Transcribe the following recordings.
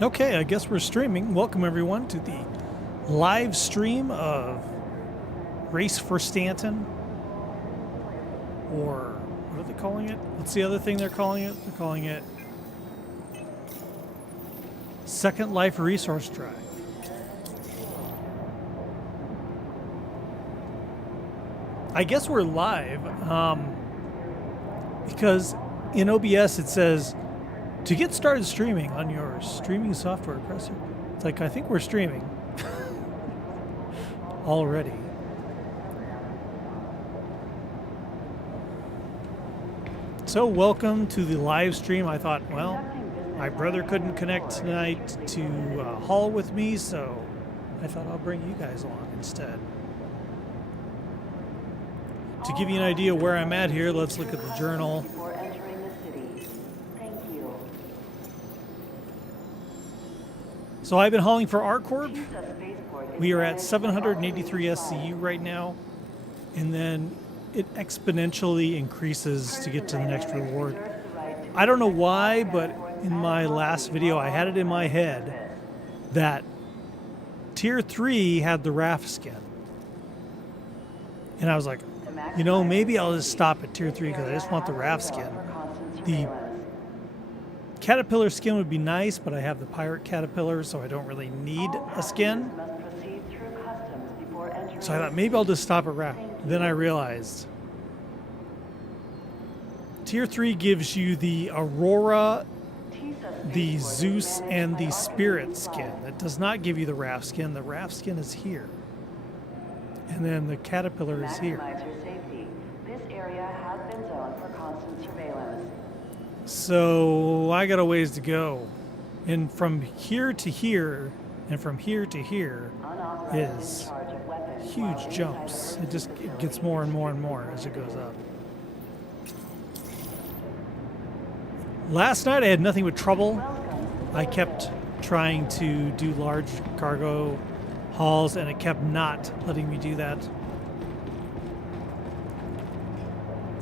Okay, I guess we're streaming. Welcome everyone to the live stream of Race for Stanton. Or what are they calling it? What's the other thing they're calling it? They're calling it Second Life Resource Drive. I guess we're live because in OBS it says to get started streaming on your streaming software, press here. It's like, I think we're streaming already. So welcome to the live stream. I thought, well, my brother couldn't connect tonight to Hall with me, so I thought I'll bring you guys along instead. To give you an idea where I'm at here, let's look at the journal. So I've been hauling for ArcCorp. We are at 783 SCU right now, and then it exponentially increases to get to the next reward. I don't know why, but in my last video I had it in my head that Tier 3 had the raft skin. And I was like, you know, maybe I'll just stop at Tier 3 because I just want the raft skin. The caterpillar skin would be nice, but I have the pirate caterpillar, so I don't really need a skin. So I thought maybe I'll just stop at raft. Then I realized Tier 3 gives you the Aurora, the Zeus, and the Spirit skin. It does not give you the raft skin. The raft skin is here. And then the caterpillar is here. This area has been zoned for constant surveillance. So I got a ways to go. And from here to here, and from here to here is huge jumps. It gets more and more and more as it goes up. Last night I had nothing but trouble. I kept trying to do large cargo hauls and it kept not letting me do that.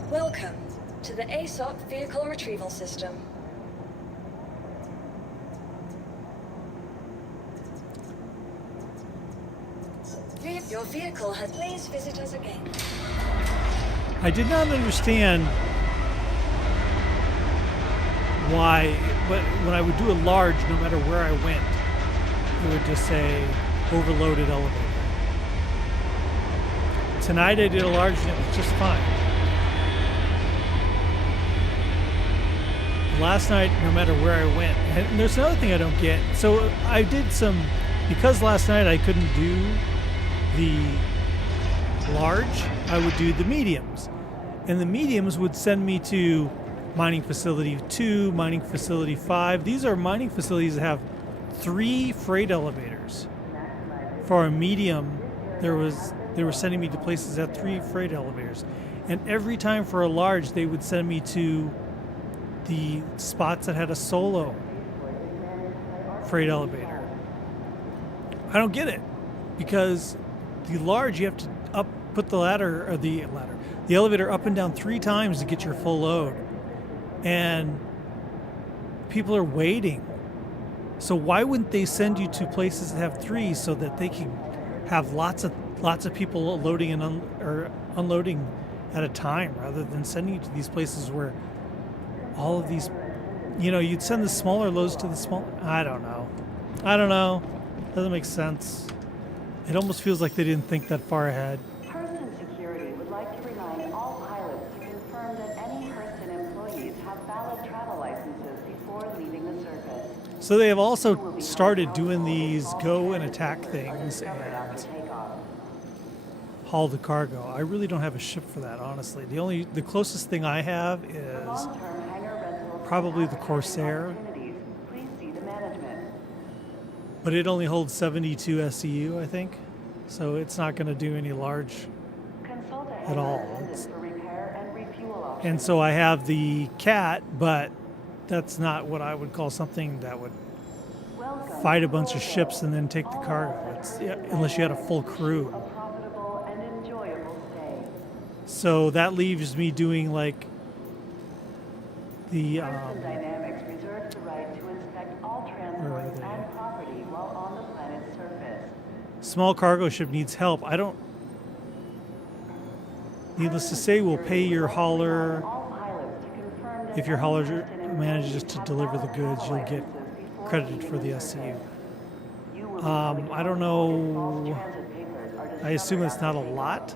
Welcome to the ARcCorp Vehicle Retrieval System. Your vehicle has... Please visit us again. I did not understand why, but when I would do a large, no matter where I went, it would just say overloaded elevator. Tonight I did a large and it was just fine. Last night, no matter where I went, and there's another thing I don't get. So I did some, because last night I couldn't do the large, I would do the mediums. And the mediums would send me to mining facility 2, mining facility 5. These are mining facilities that have 3 freight elevators. For a medium, they were sending me to places that had 3 freight elevators. And every time for a large, they would send me to the spots that had a solo freight elevator. I don't get it, because the large, you have to put the elevator up and down 3 times to get your full load. And people are waiting. So why wouldn't they send you to places that have 3 so that they can have lots of people loading and unloading at a time, rather than sending you to these places where all of these, you know, you'd send the smaller loads to the smaller. I don't know. Doesn't make sense. It almost feels like they didn't think that far ahead. Hurston Security would like to remind all pilots to confirm that any Hurston employees have valid travel licenses before leaving the surface. So they have also started doing these go and attack things and haul the cargo. I really don't have a ship for that, honestly. The closest thing I have is probably the Corsair, but it only holds 72 SCU, I think. So it's not going to do any large at all. And so I have the Cat, but that's not what I would call something that would fight a bunch of ships and then take the cargo. Unless you had a full crew. So that leaves me doing like the Dynamics reserves the right to inspect all where are transport they? Small cargo ship needs help. I don't... Needless to say, we'll pay your hauler. If your hauler manages to deliver the goods, you'll get credited for the SCU. I don't know. I assume it's not a lot.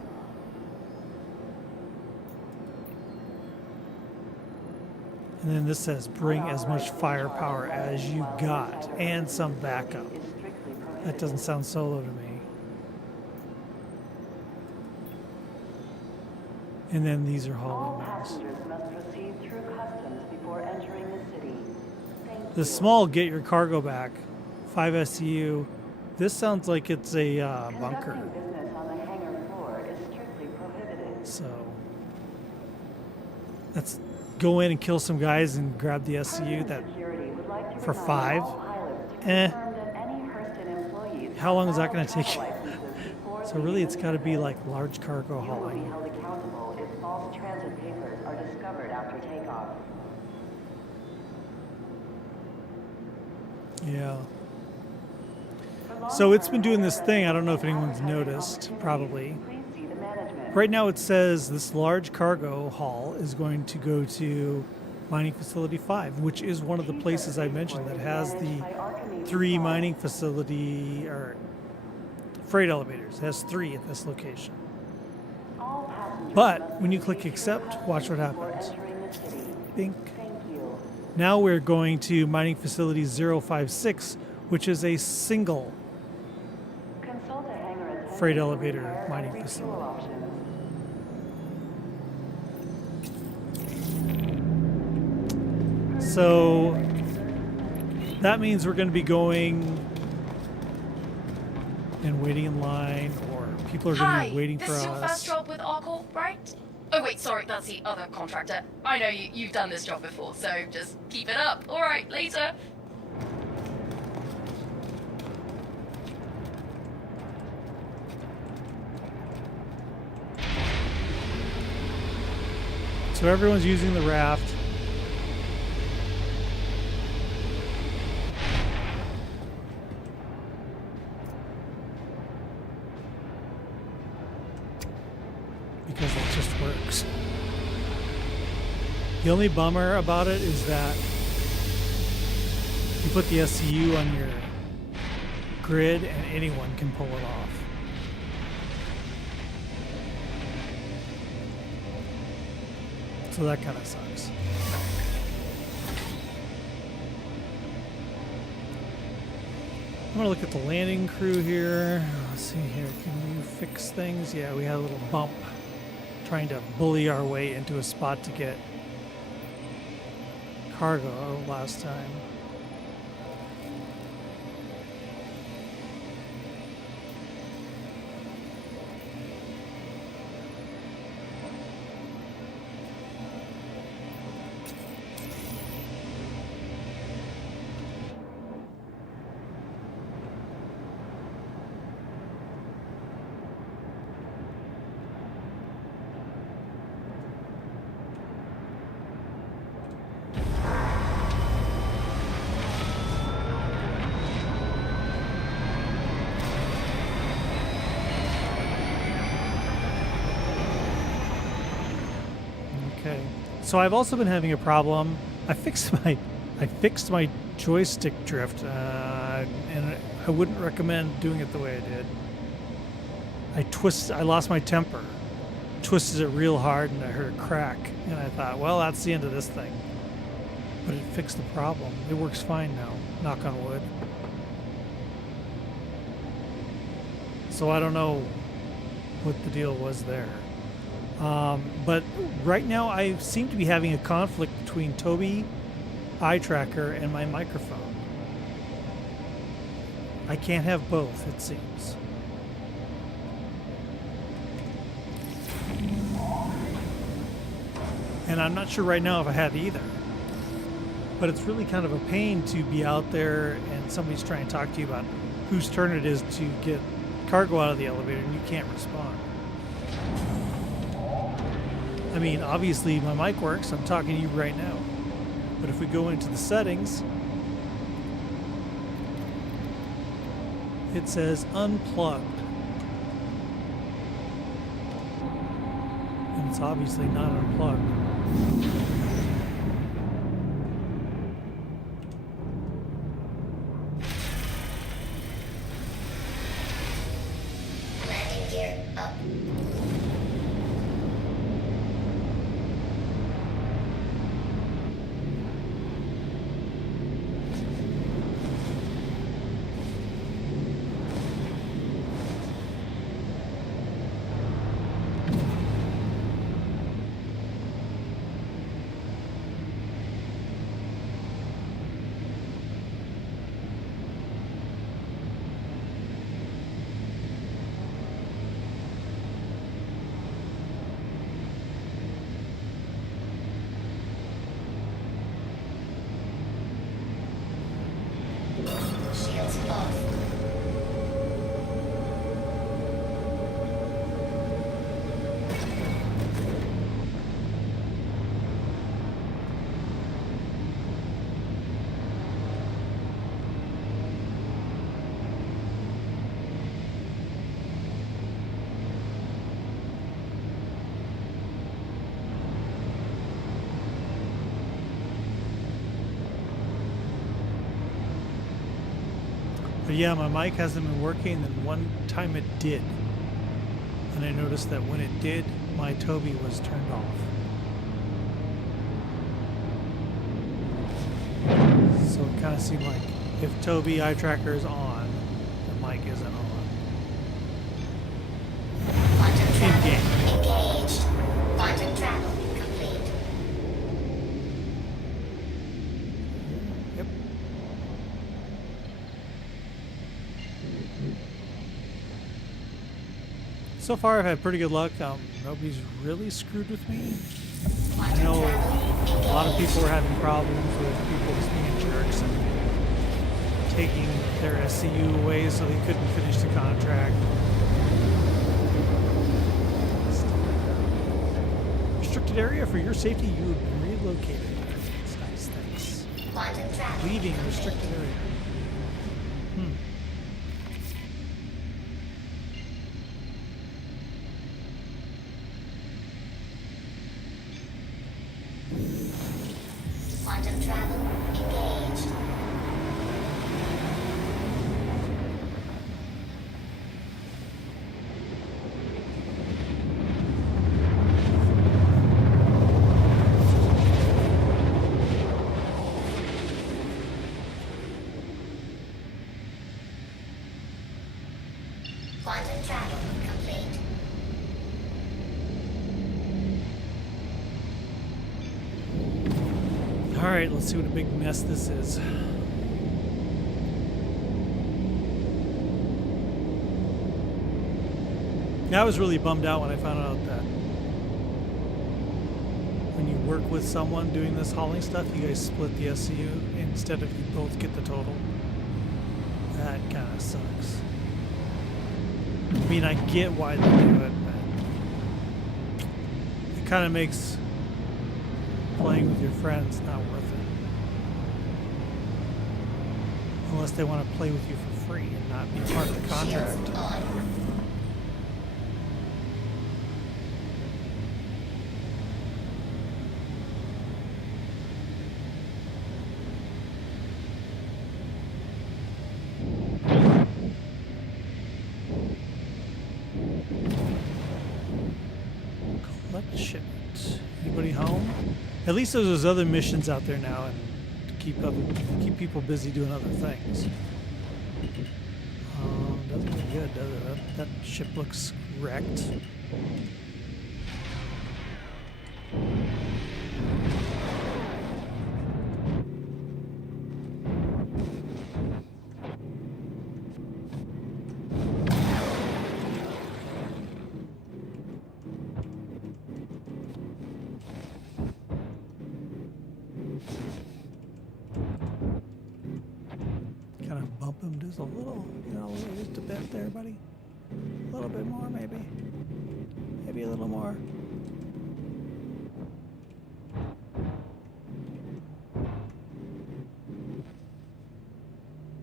And then this says bring as much firepower as you got and some backup. That doesn't sound solo to me. And then these are hauling ones. The small get your cargo back. 5 SCU. This sounds like it's a bunker. So let's go in and kill some guys and grab the SCU that for 5. How long is that going to take you? So really it's got to be like large cargo hauling. Yeah. So it's been doing this thing. I don't know if anyone's noticed, probably. Right now it says this large cargo haul is going to go to Mining Facility 5, which is one of the places I mentioned that has the 3 mining facility or freight elevators. It has 3 at this location. But when you click accept, watch what happens. Bink. Now we're going to Mining Facility 056, which is a single freight elevator mining facility. So that means we're going to be going and waiting in line, or people are going to be waiting for us. This is your first job with ArcCorp, right? Oh wait, sorry, that's the other contractor. I know you've done this job before, so just keep it up. All right, later. So everyone's using the raft. Because it just works. The only bummer about it is that you put the SCU on your grid and anyone can pull it off. So that kind of sucks. I'm going to look at the landing crew here. Let's see here. Can you fix things? Yeah, we had a little bump trying to bully our way into a spot to get cargo last time. Okay, so I've also been having a problem. I fixed my joystick drift, and I wouldn't recommend doing it the way I did. I lost my temper, twisted it real hard, and I heard a crack, and I thought, well, that's the end of this thing. But it fixed the problem. It works fine now, knock on wood. So I don't know what the deal was there. But right now I seem to be having a conflict between Toby, eye tracker, and my microphone. I can't have both, it seems. And I'm not sure right now if I have either. But it's really kind of a pain to be out there and somebody's trying to talk to you about whose turn it is to get cargo out of the elevator and you can't respond. I mean, obviously my mic works. I'm talking to you right now. But if we go into the settings, it says unplugged. It's obviously not unplugged. Landing gear up. Shields off. But yeah, my mic hasn't been working, and one time it did. And I noticed that when it did, my Toby was turned off. So it kind of seemed like if Toby eye tracker is on, the mic isn't on. Quantum travel In-game. engaged. Quantum travel complete. Yep. So far, I've had pretty good luck. Nobody's really screwed with me. I know a lot of people are having problems with people just being jerks and taking their SCU away so they couldn't finish the contract. Restricted area for your safety, you have been relocated. That's nice, thanks. Quantum travel Leaving complete. restricted area. Quantum travel engaged. Quantum travel complete. Alright, let's see what a big mess this is. I was really bummed out when I found out that when you work with someone doing this hauling stuff, you guys split the SCU instead of you both get the total. That kind of sucks. I mean, I get why they do it, but it kind of makes playing with your friends not worth it. Unless they want to play with you for free and not be part of the contract. Shields on. Collect shipment. Anybody home? At least there's those other missions out there now, and to keep people busy doing other things. Doesn't look good, does it? That ship looks wrecked. Kind of bump him just a little, just a bit there, buddy. A little bit more, maybe. Maybe a little more.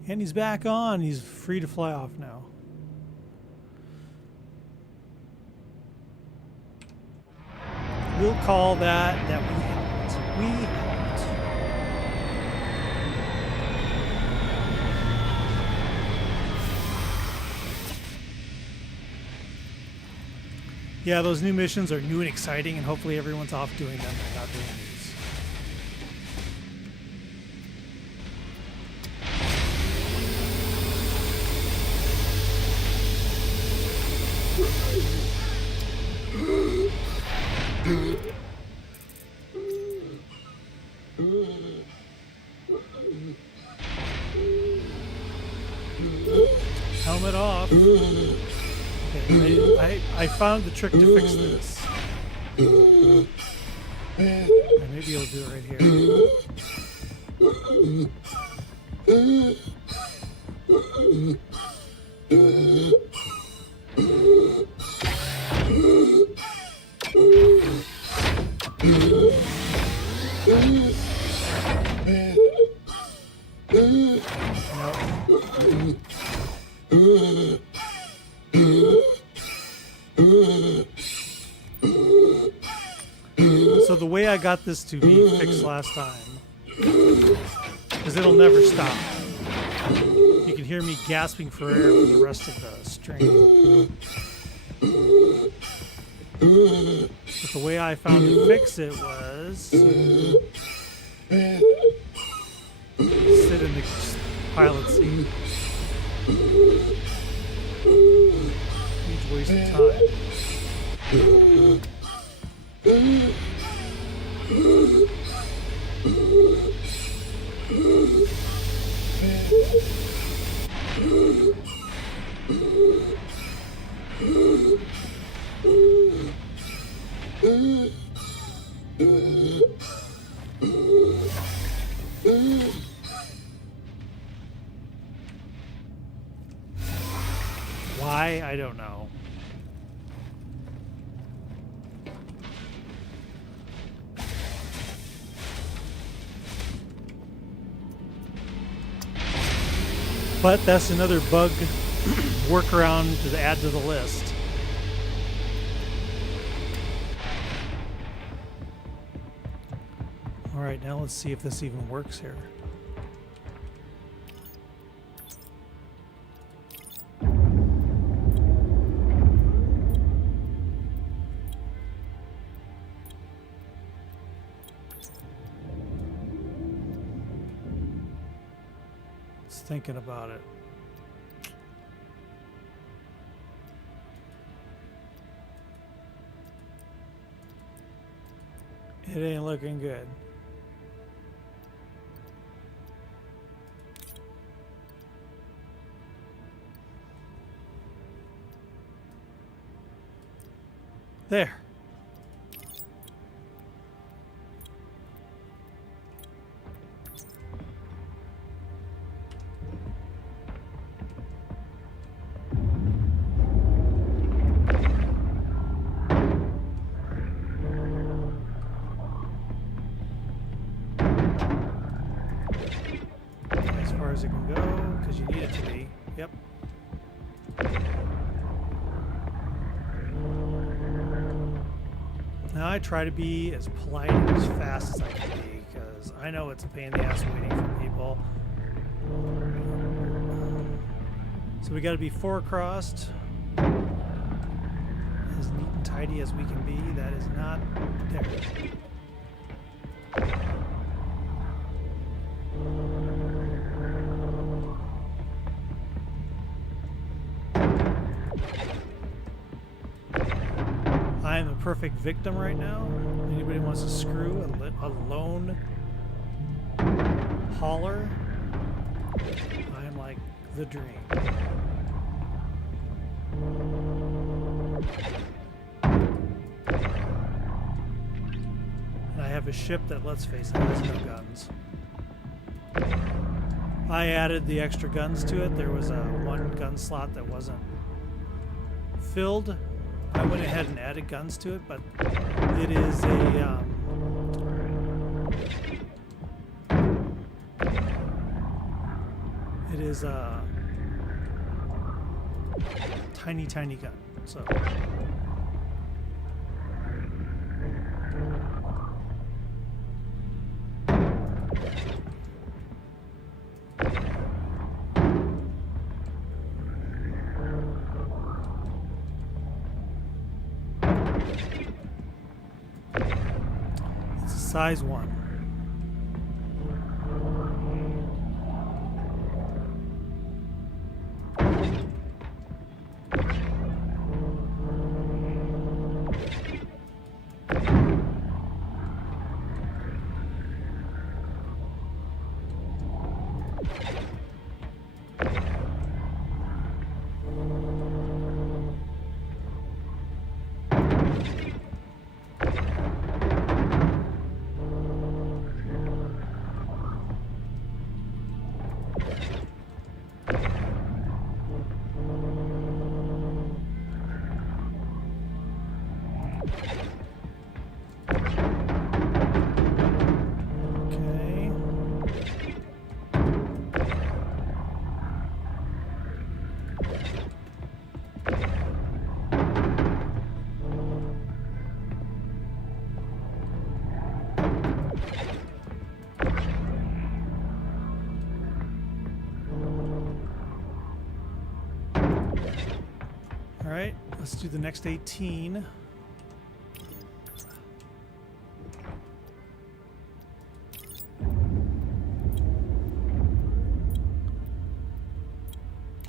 And he's back on. He's free to fly off now. We'll call that we helped. We helped. Yeah, those new missions are new and exciting, and hopefully everyone's off doing them and not doing these. Helmet off. Okay, I found the trick to fix this. Maybe I'll do it right here. So the way I got this to be fixed last time is it'll never stop. You can hear me gasping for air for the rest of the stream. But the way I found to fix it was sit in the pilot seat. Huge waste of time. Why? I don't know. But that's another bug workaround to add to the list. All right, now let's see if this even works here. Thinking about it. It ain't looking good. There. As it can go, because you need it to be. Yep. Now I try to be as polite and as fast as I can be, because I know it's a pain in the ass waiting for people. So we got to be 4 crossed, as neat and tidy as we can be. That is not there. I am a perfect victim right now. Anybody wants to screw a lone hauler? I am like the dream. And I have a ship that, let's face it, has no guns. I added the extra guns to it. There was a 1 gun slot that wasn't filled. I went ahead and added guns to it, but it is a tiny gun. So size 1. Okay. All right, let's do the next 18.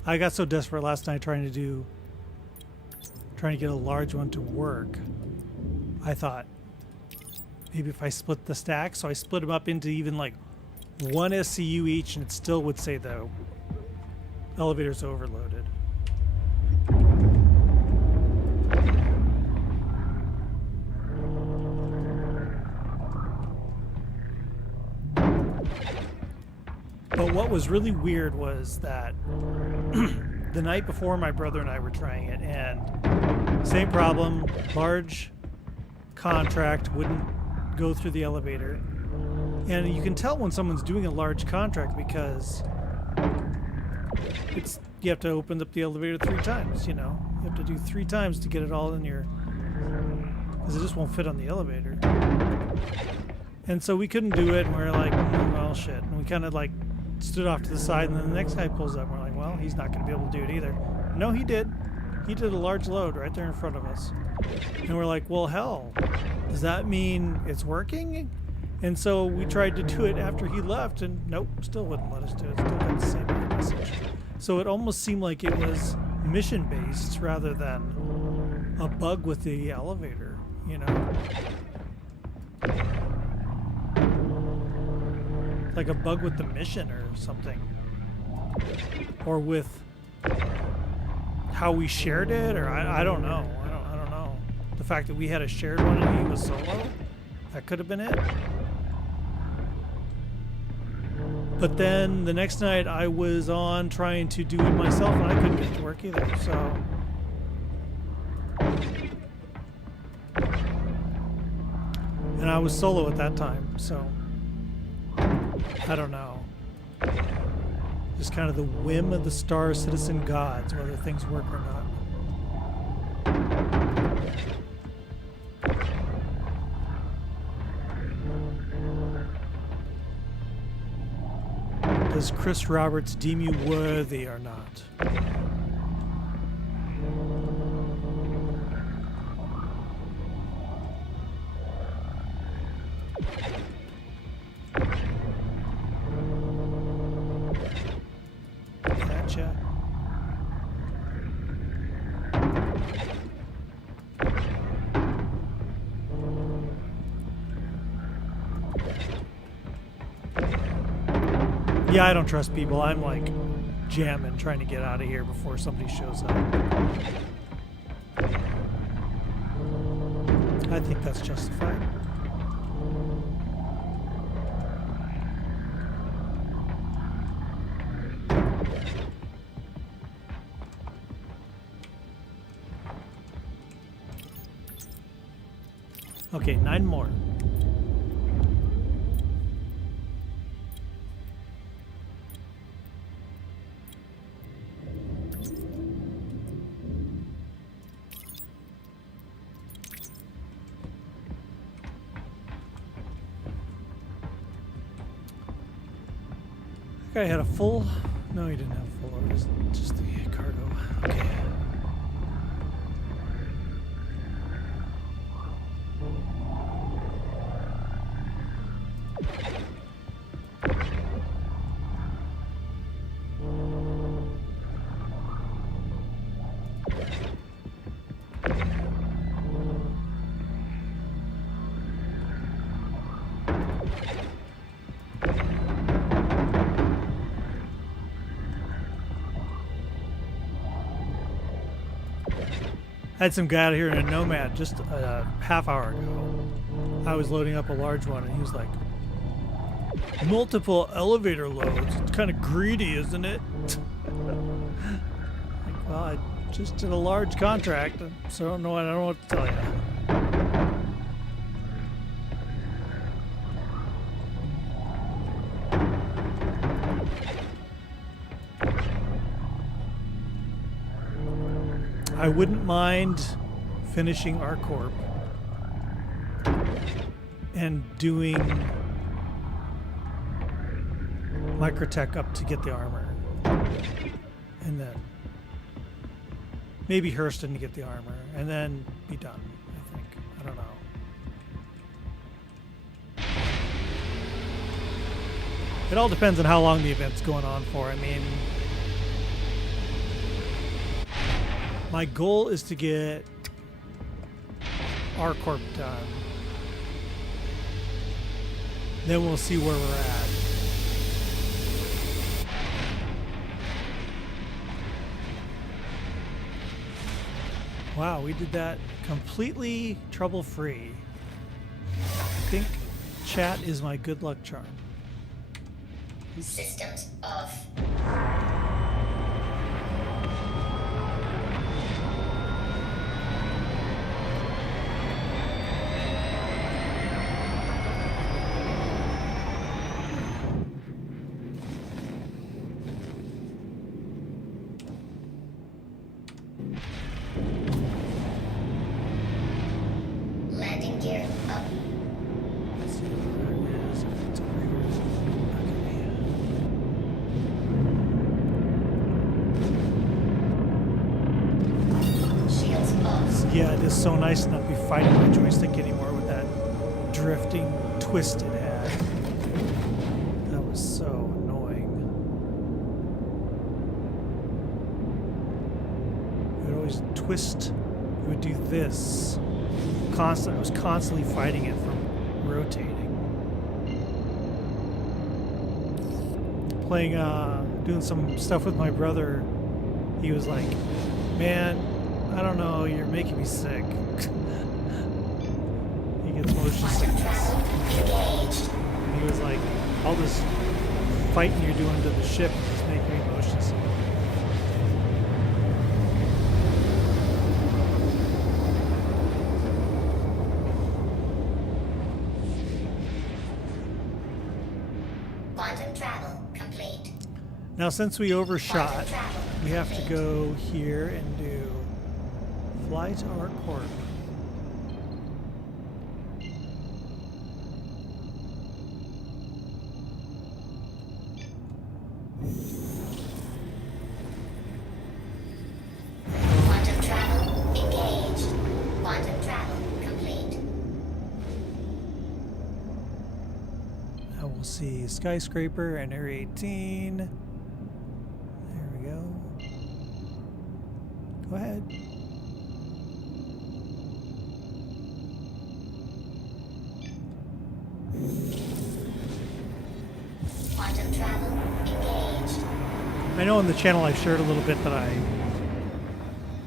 I got so desperate last night trying to get a large one to work. I thought maybe if I split the stack, so I split them up into even like 1 SCU each, and it still would say the elevator's overloaded. But what was really weird was that the night before my brother and I were trying it, and same problem, large contract wouldn't go through the elevator. And you can tell when someone's doing a large contract because you have to open up the elevator 3 times, you know. You have to do 3 times to get it all in your, because it just won't fit on the elevator. And so we couldn't do it, and we were like, well, shit. And we kind of like stood off to the side, and then the next guy pulls up, and we're like, well, he's not going to be able to do it either. No, he did. He did a large load right there in front of us. And we're like, well, hell, does that mean it's working? And so we tried to do it after he left, and nope, still wouldn't let us do it. Still got the same error message. So it almost seemed like it was mission-based rather than a bug with the elevator, you know? Like a bug with the mission or something. Or with how we shared it, or I don't know. I don't know. The fact that we had a shared one and he was solo, that could have been it. But then the next night I was on trying to do it myself, and I couldn't get it to work either, so. And I was solo at that time, so I don't know. Just kind of the whim of the Star Citizen gods, whether things work or not. Does Chris Roberts deem you worthy or not? Gotcha. Yeah, I don't trust people. I'm like jamming, trying to get out of here before somebody shows up. I think that's justified. Okay, 9 more. Guy had a full. No, he didn't have a full. It was just the cargo. Okay. I had some guy out here in a Nomad just a half hour ago. I was loading up a large one, and he was like, multiple elevator loads. It's kind of greedy, isn't it? Like, well, I just did a large contract, so I don't know what to tell you. I wouldn't mind finishing ArcCorp and doing Microtech up to get the armor, and then maybe Hurston to get the armor, and then be done. I think. I don't know. It all depends on how long the event's going on for. I mean, my goal is to get ArcCorp done. Then we'll see where we're at. Wow, we did that completely trouble-free. I think chat is my good luck charm. Systems off. Landing gear up. Let's see where it is. If it's over here. Shields off. Yeah, it is so nice to not be fighting the joystick anymore with that drifting twist it had. That was so annoying. It would always twist. It would do this. I was constantly fighting it from rotating. Playing, doing some stuff with my brother. He was like, "Man, I don't know, you're making me sick." He gets motion sickness. He was like, "All this fighting you're doing to the ship is making me motion sick." Quantum travel complete. Now, since we overshot, we have to go here and do fly to ArcCorp. Quantum travel engaged. Quantum travel complete. Now we'll see Skyscraper and Area 18. There we go. Go ahead. Quantum travel engaged. I know on the channel I've shared a little bit that I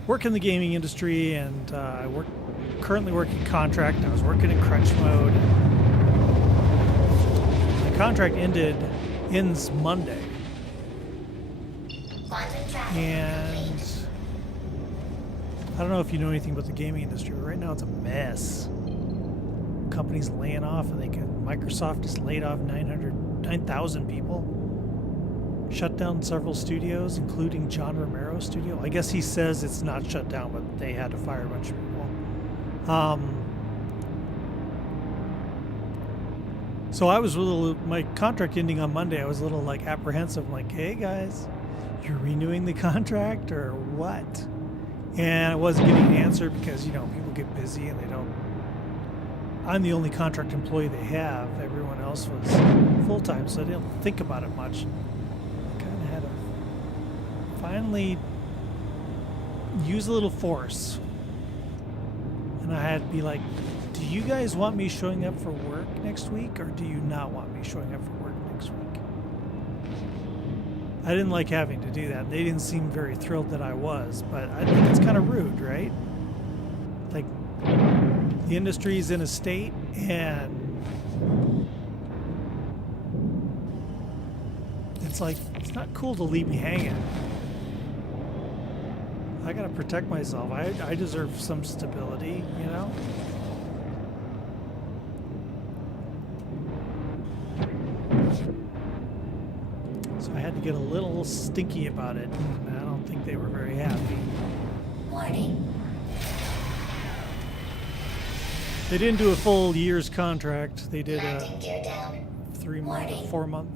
work in the gaming industry, and I currently working contract. I was working in crunch mode. The contract ends Monday, Quantum travel and I don't know if you know anything about the gaming industry, but right now it's a mess. Companies laying off. I think Microsoft has laid off 9,000 people. Shut down several studios, including John Romero's studio. I guess he says it's not shut down, but they had to fire a bunch of people. So I was a little, my contract ending on Monday, I was a little like apprehensive, like, hey guys, you're renewing the contract or what? And I wasn't getting an answer because, you know, people get busy and they don't. I'm the only contract employee they have. Everyone else was full-time, so I didn't think about it much. I kind of had to finally use a little force. And I had to be like, do you guys want me showing up for work next week, or do you not want me showing up for work next week? I didn't like having to do that. They didn't seem very thrilled that I was, but I think it's kind of rude, right? The industry's in a state, and it's like, it's not cool to leave me hanging. I gotta protect myself. I deserve some stability, you know? So I had to get a little stinky about it, and I don't think they were very happy. Warning. They didn't do a full year's contract. They did a Landing gear down. 3-month, 4-month.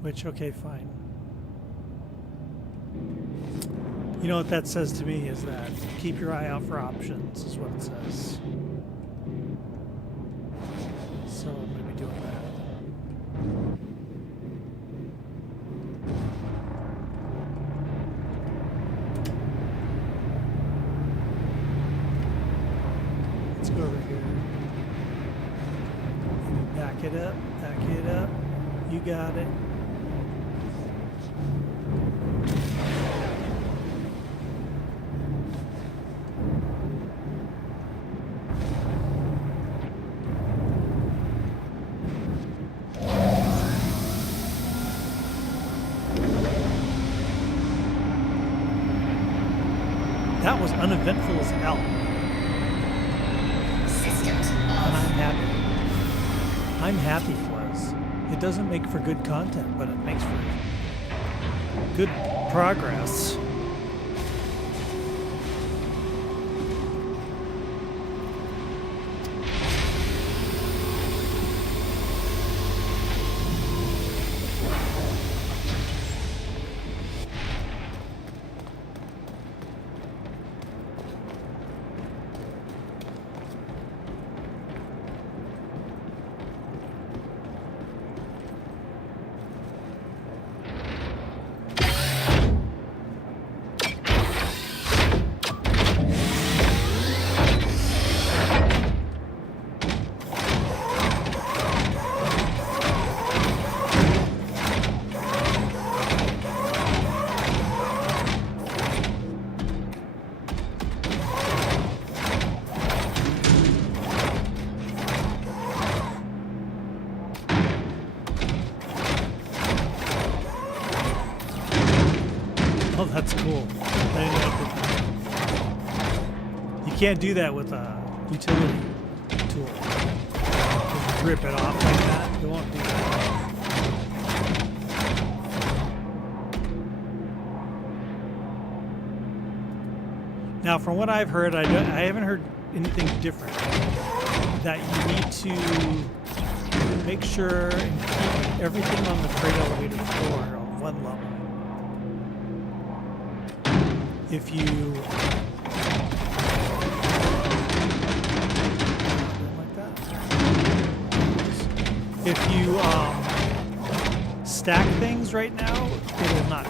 Which, okay, fine. You know what that says to me is that keep your eye out for options, is what it says. So I'm going to be doing that. Let's go over here. Back it up, back it up. You got it. That was uneventful as hell, Systems and off. I'm happy. I'm happy it was. It doesn't make for good content, but it makes for good progress. Oh, that's cool. I didn't know that. You can't do that with a utility tool. Just rip it off like that. You won't do that. Now, from what I've heard, I haven't heard anything different. That you need to make sure and keep everything on the freight elevator floor on one level. If you like that, if you stack things right now, it'll not.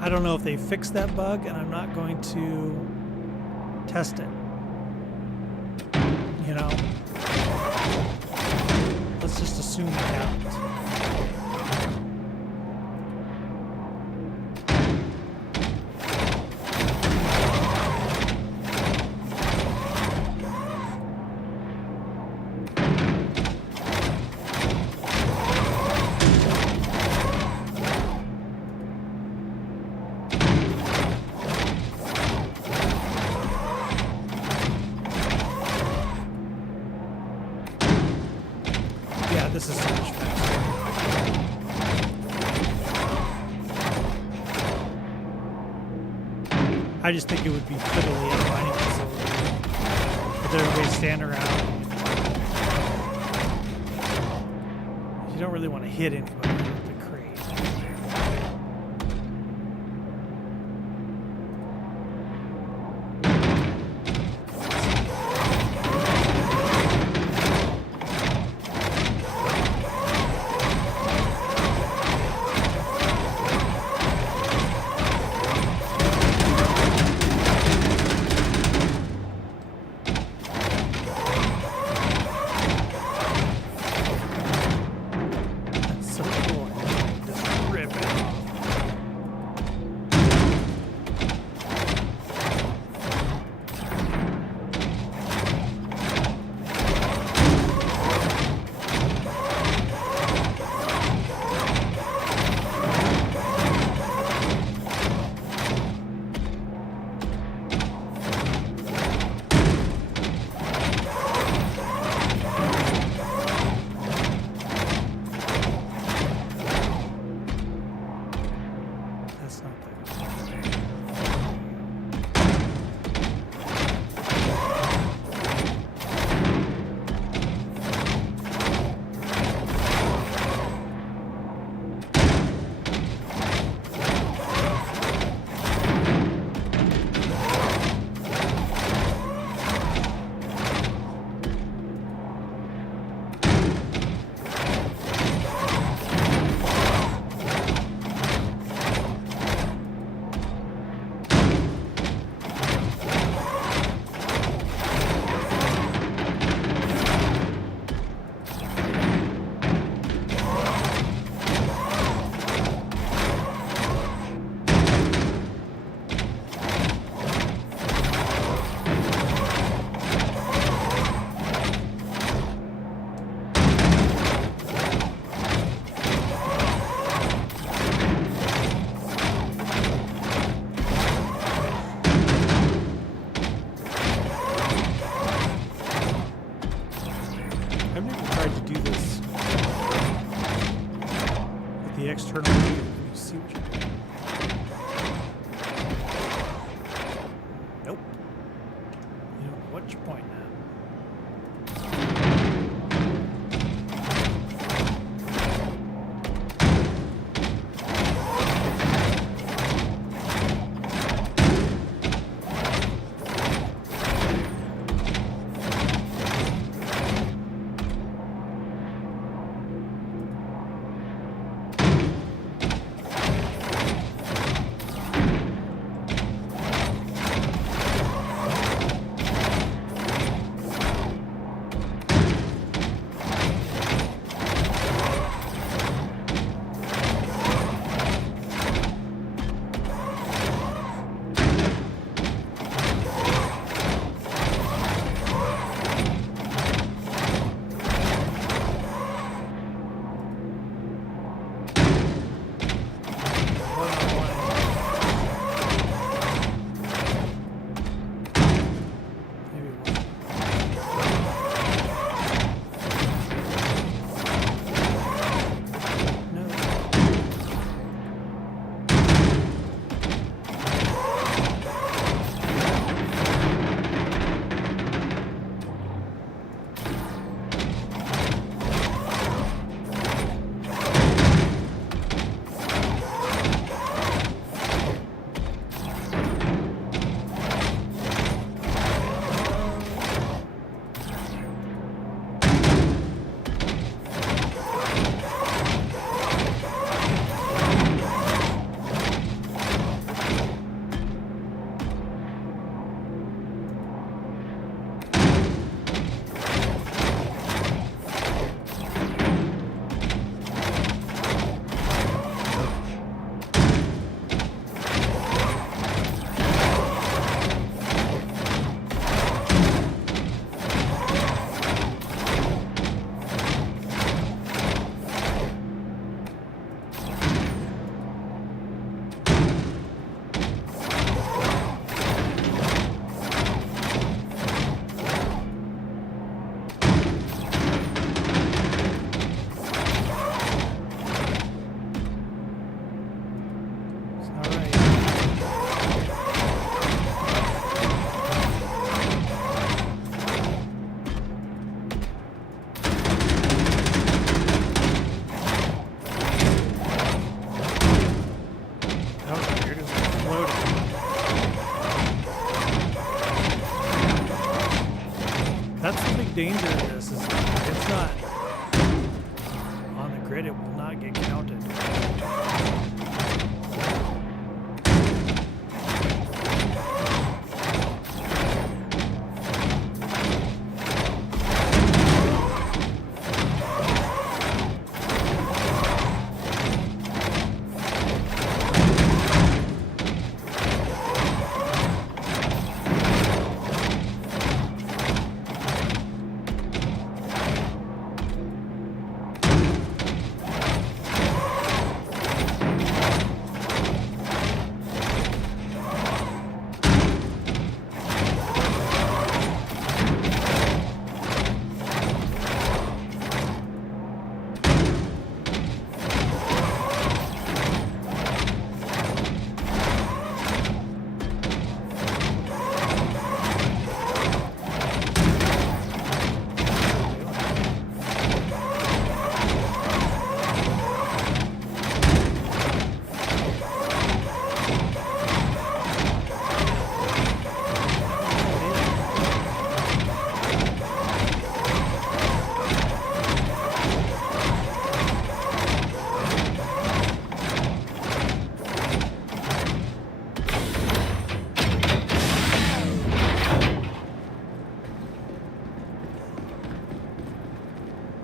I don't know if they fixed that bug, and I'm not going to test it. You know, let's just assume it happens. This is so much faster. I just think it would be fiddly at a mining facility with everybody standing around. You don't really want to hit anybody with the crate. So cool. That's the big danger of this, is if it's not on the grid, it will not get counted.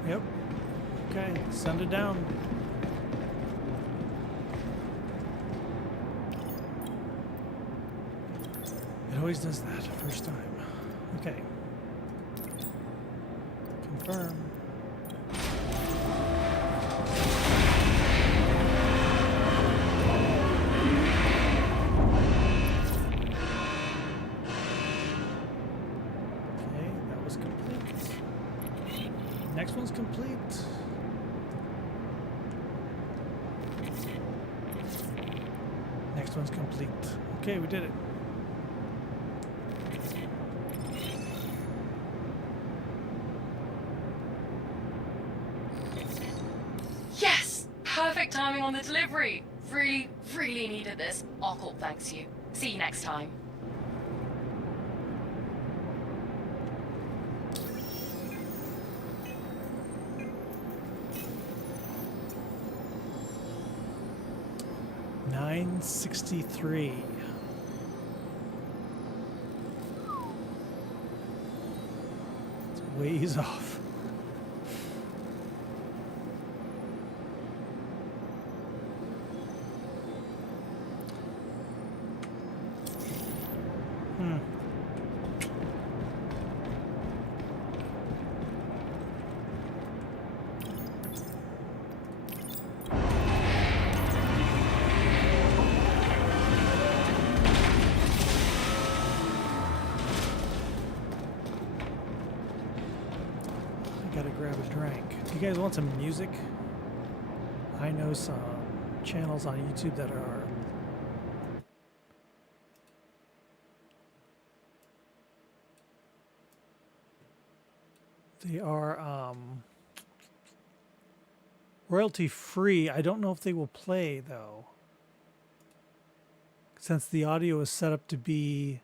Yep. Okay, send it down. It always does that first time. Okay. Confirm. Okay, that was complete. Next one's complete. Next one's complete. Okay, we did it. Yes! Perfect timing on the delivery. Really, really needed this. ArcCorp thanks you. See you next time. $963. It's a ways off. Gotta grab a drink. You guys want some music? I know some channels on YouTube that are royalty free. I don't know if they will play though, since the audio is set up to be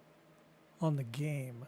on the game.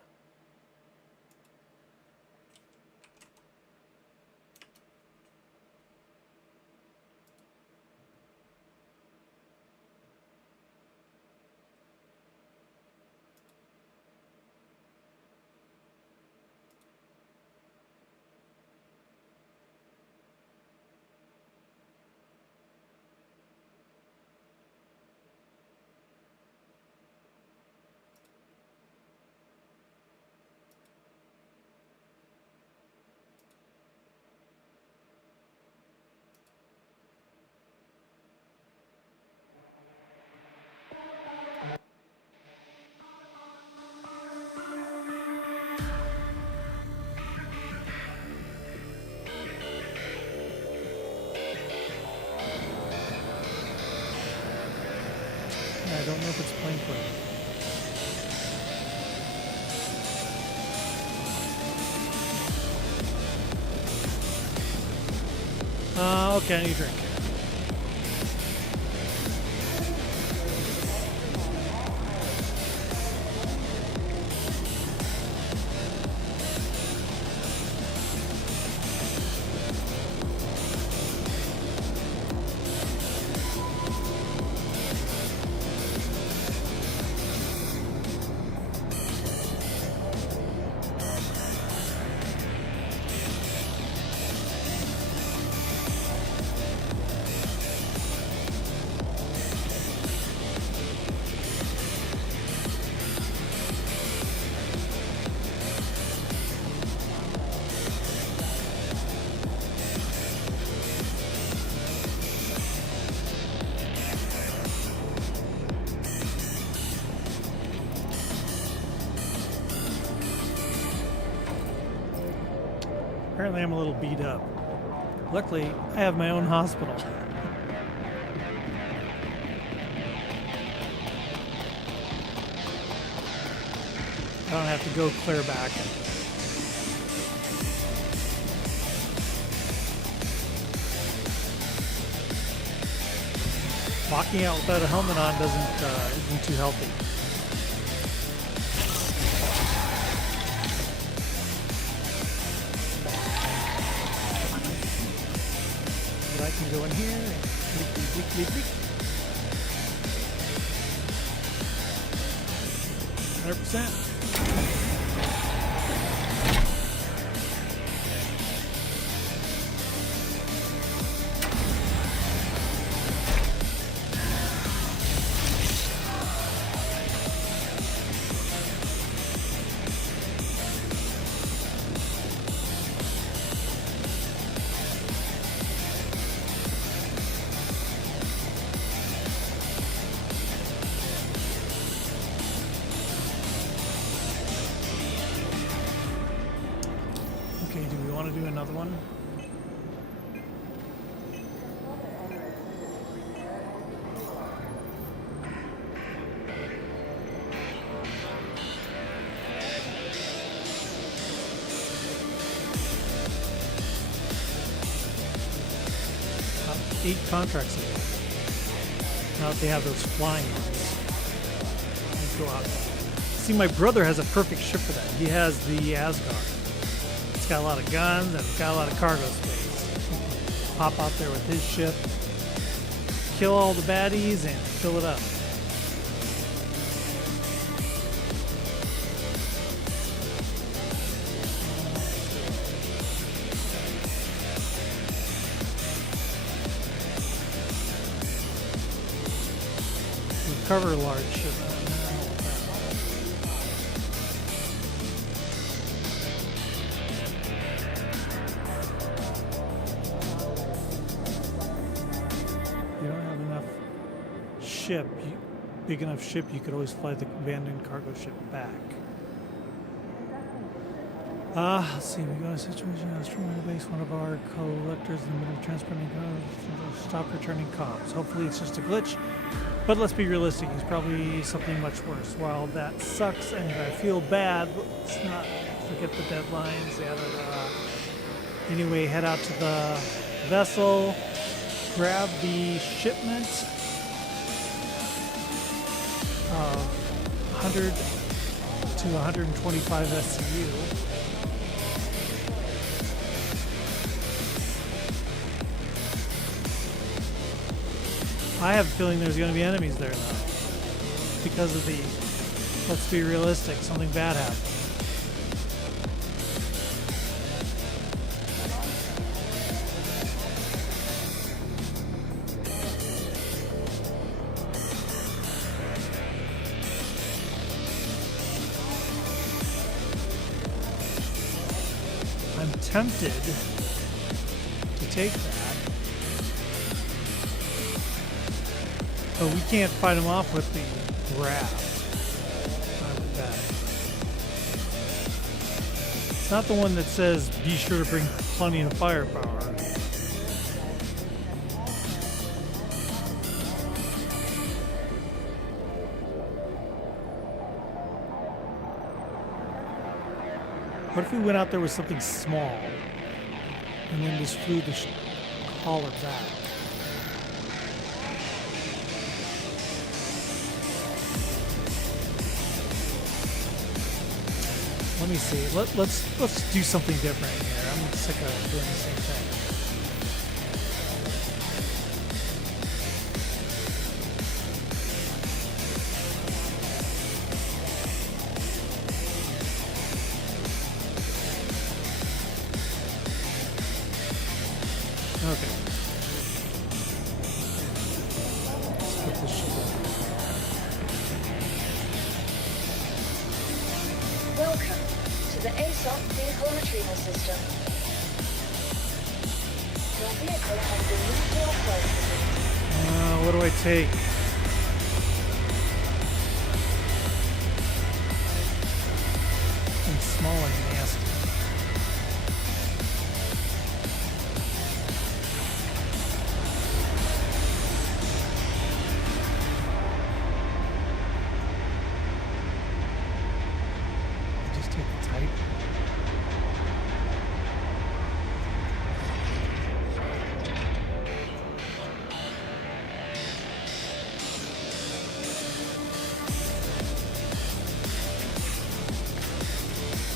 I don't know if it's playing for it. Okay, I need a drink. Apparently I'm a little beat up. Luckily, I have my own hospital. I don't have to go clear back. Walking out without a helmet on isn't too healthy. But I can go in here and leak, leak, leak, leak. 100%. Okay, do we want to do another one? About 8 contracts ago. Now that they have those flying ones. Let's go out. See, my brother has a perfect ship for that. He has the Asgard. It's got a lot of guns and it's got a lot of cargo space. Pop out there with his ship, kill all the baddies, and fill it up. Recover a large ship. Big enough ship, you could always fly the abandoned cargo ship back. Let's see, we got a situation. I was trying to base one of our collectors in the middle of transporting cars. Stop returning comms. Hopefully it's just a glitch, but let's be realistic. He's probably something much worse. While that sucks and I feel bad, let's not forget the deadlines. Anyway, head out to the vessel, grab the shipment. 100 to 125 SCU. I have a feeling there's going to be enemies there now. Because of the, let's be realistic, something bad happened. Tempted to take that, but we can't fight him off with the raft. Not with that. It's not the one that says be sure to bring plenty of firepower. What if we went out there with something small and then just flew the collar back? Let me see. Let's do something different here. I'm sick of doing the same thing. Okay. Let's put this shit in. Welcome to the ASOP vehicle retrieval system. Your vehicle has been moved to our flight facility. What do I take? Something small and nasty.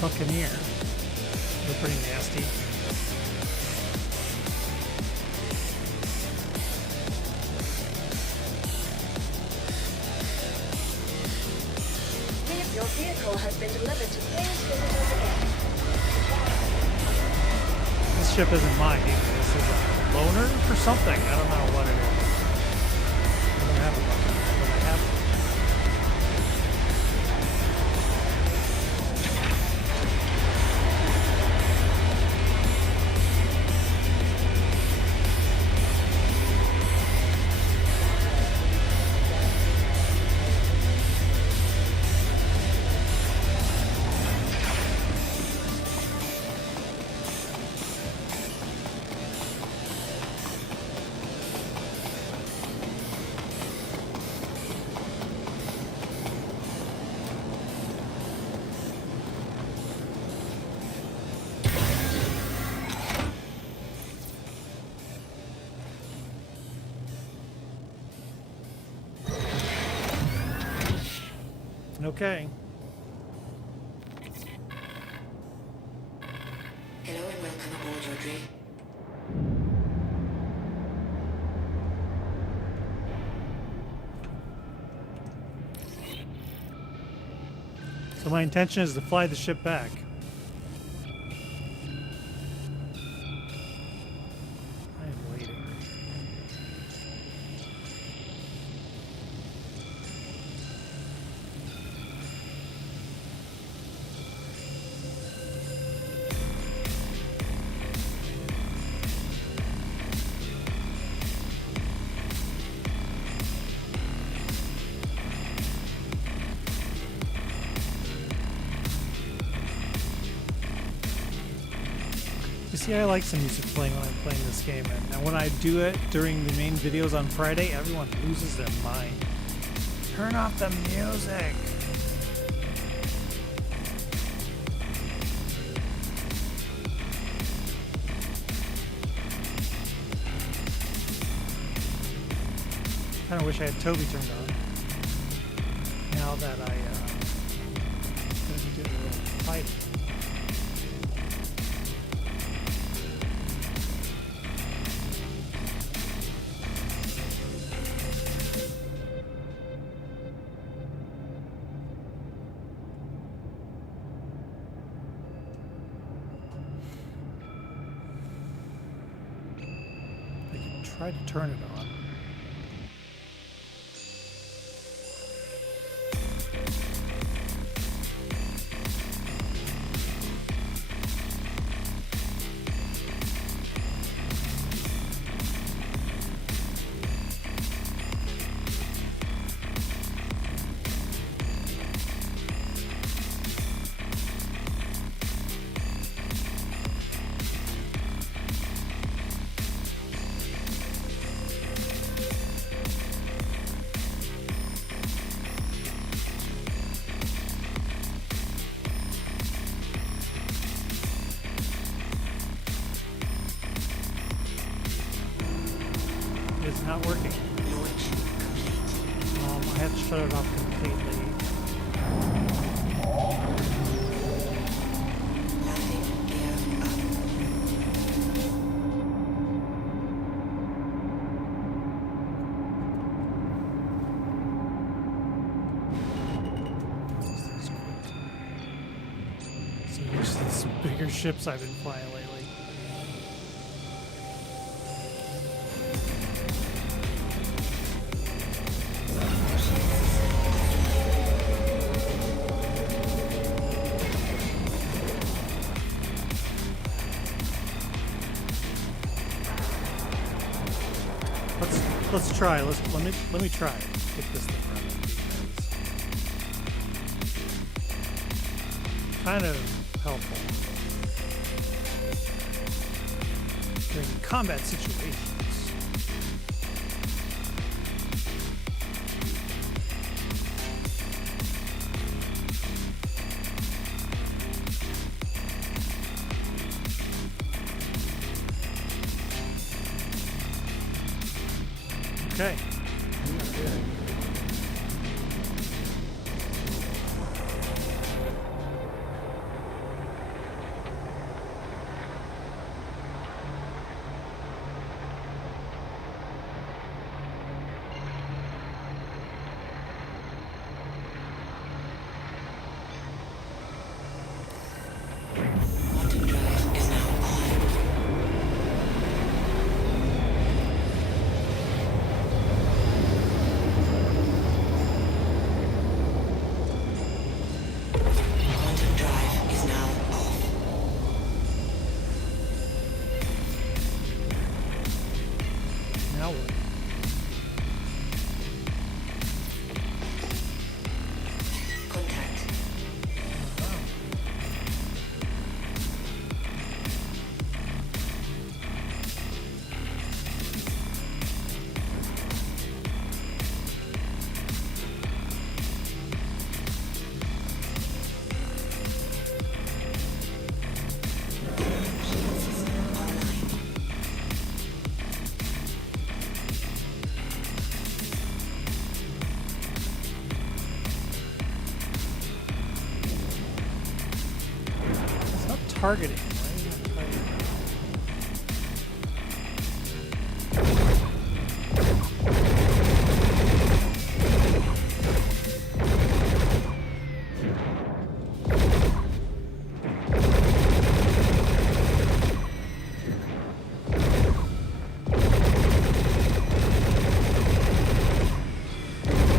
Buccaneer. They're pretty nasty. Your vehicle has been delivered to base visitors again. This ship isn't mine either. This is a loaner or something. I don't know what it is. I don't have a bucket, but I have one. Okay. Hello and welcome aboard your trhe. So my intention is to fly the ship back. I am waiting. See, I like some music playing when I'm playing this game, and when I do it during the main videos on Friday, everyone loses their mind. Turn off the music! Kinda wish I had Toby turned on. Now that I, gonna be doing a little fighting. Try to turn it on. It's not working. I have to shut it off completely. So there's these bigger ships I've been flying lately. Let's try. Let me try. Get this thing running because kind of helpful during combat situations. Okay. targeting. Why is it targeting?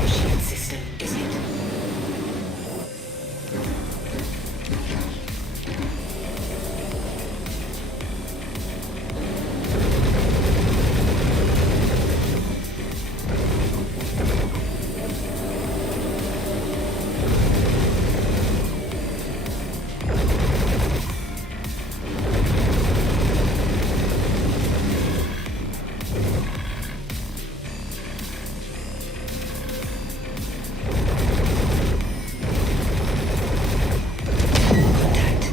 Shield system is hit. Contact.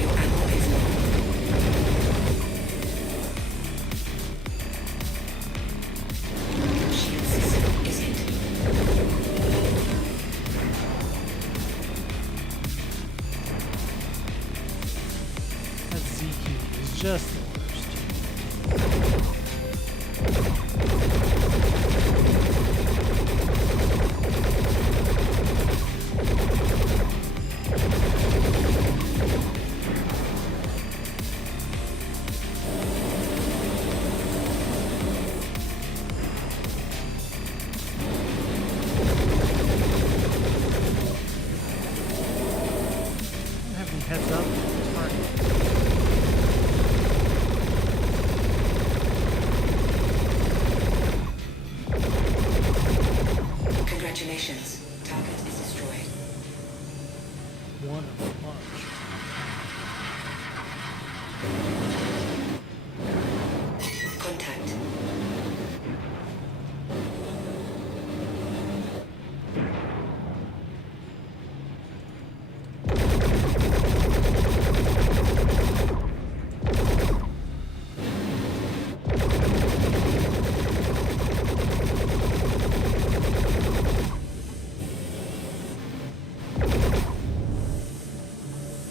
Your ammo is low. Shield system is hit. That ZQ is just the worst. Don't have any heads up. Target. Congratulations. Target is destroyed. One of a bunch. Contact.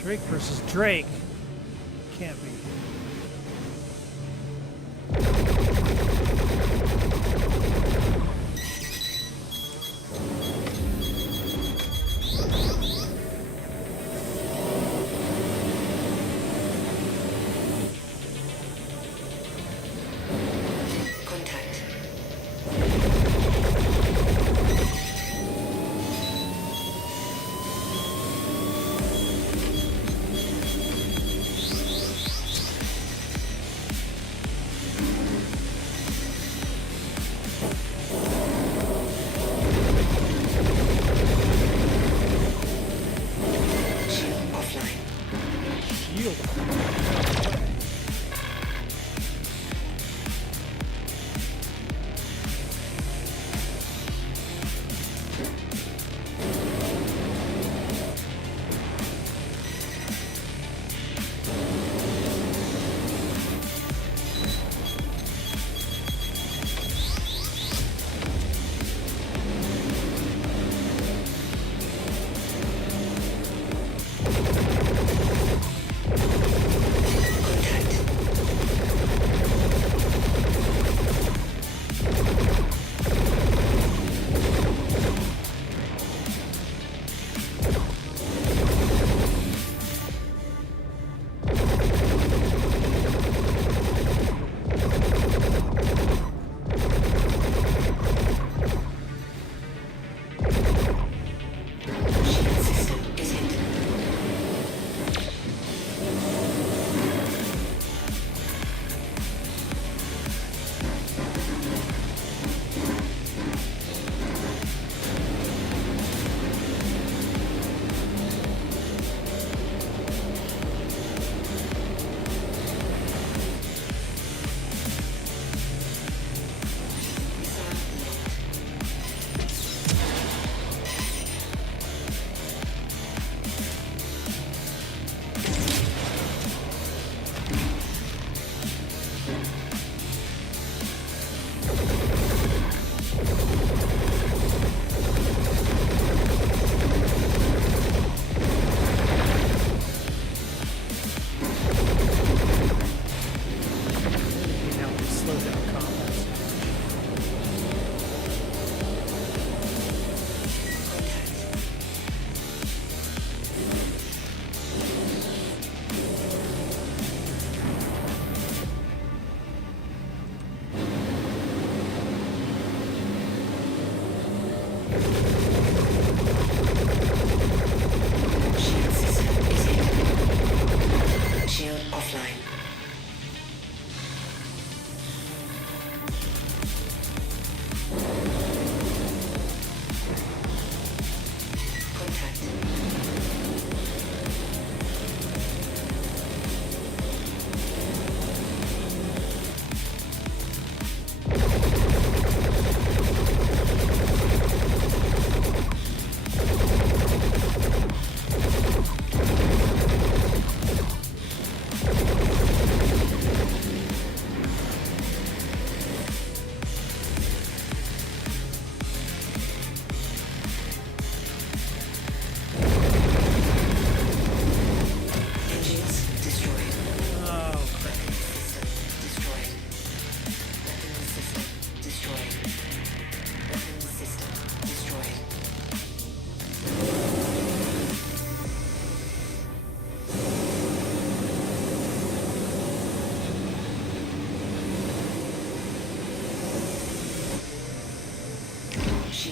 Drake versus Drake. Can't be. Contact.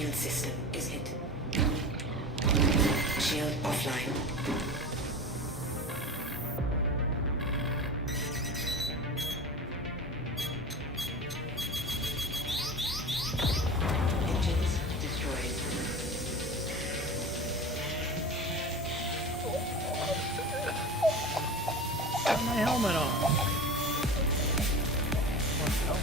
Shield system is hit. Shield offline. Engines destroyed. Got my helmet on. What the hell?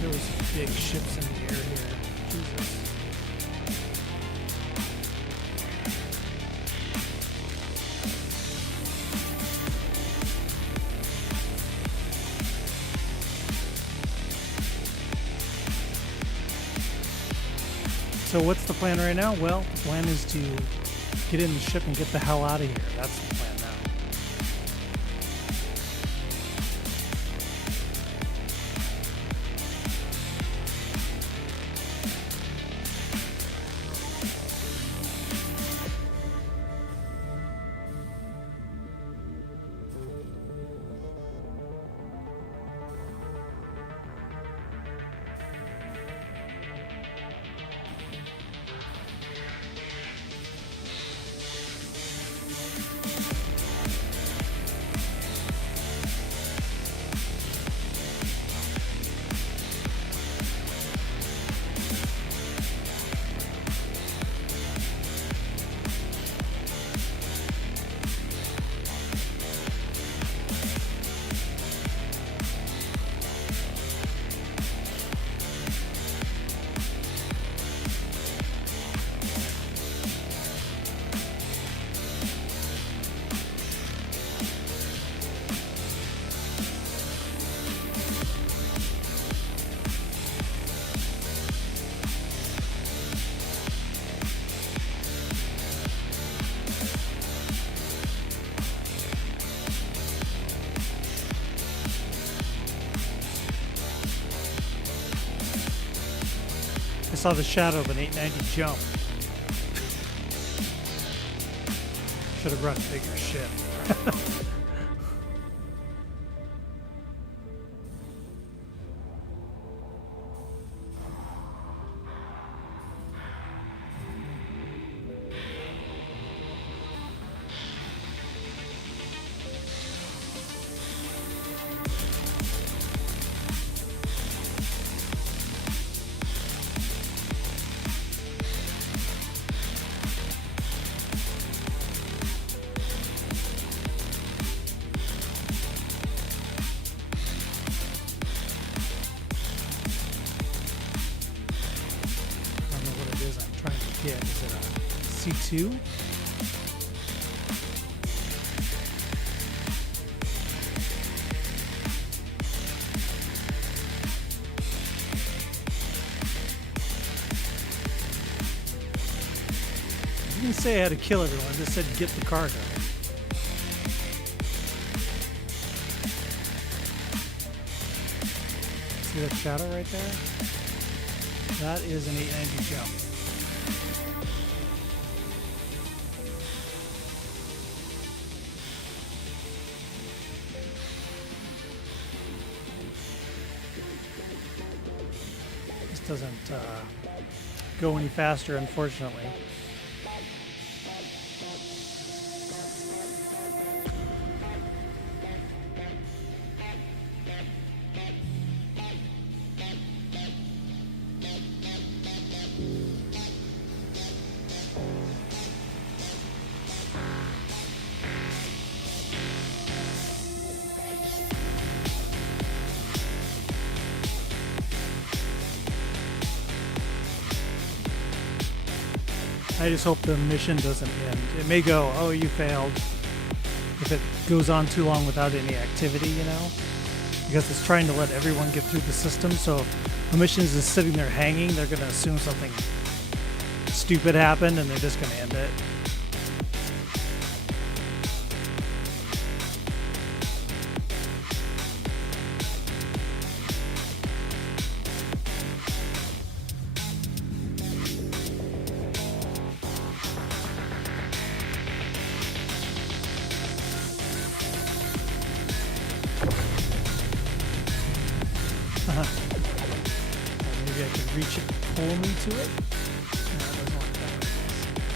There was big ships in the air here. Jesus. So what's the plan right now? Well, the plan is to get in the ship and get the hell out of here. That's the plan now. I saw the shadow of an 890 jump. Should have brought a bigger ship. Yeah, is it a C2? You didn't say I had to kill everyone, I just said get the cargo. See that shadow right there? That is an 890 jump. Doesn't go any faster, unfortunately. I just hope the mission doesn't end. It may go, oh, you failed, if it goes on too long without any activity, you know? Because it's trying to let everyone get through the system, so if a mission is just sitting there hanging, they're going to assume something stupid happened and they're just going to end it. pull me to it. No, it doesn't work that way, I guess.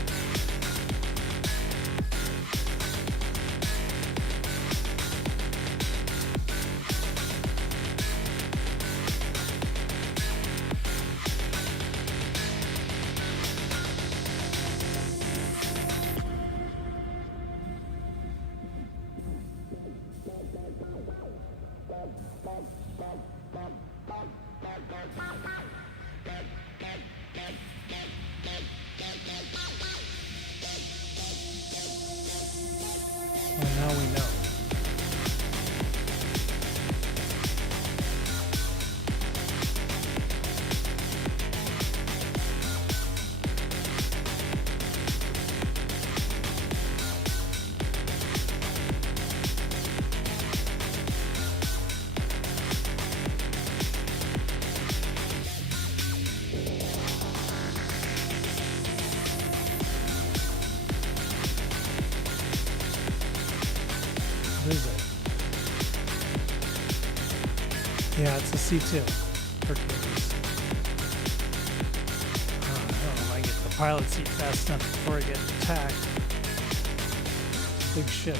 Well, now we know. What is it? Yeah, it's a C2. Hercules. I don't know if I get the pilot seat fast enough before I get attacked. Big ship.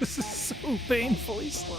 This is so painfully slow.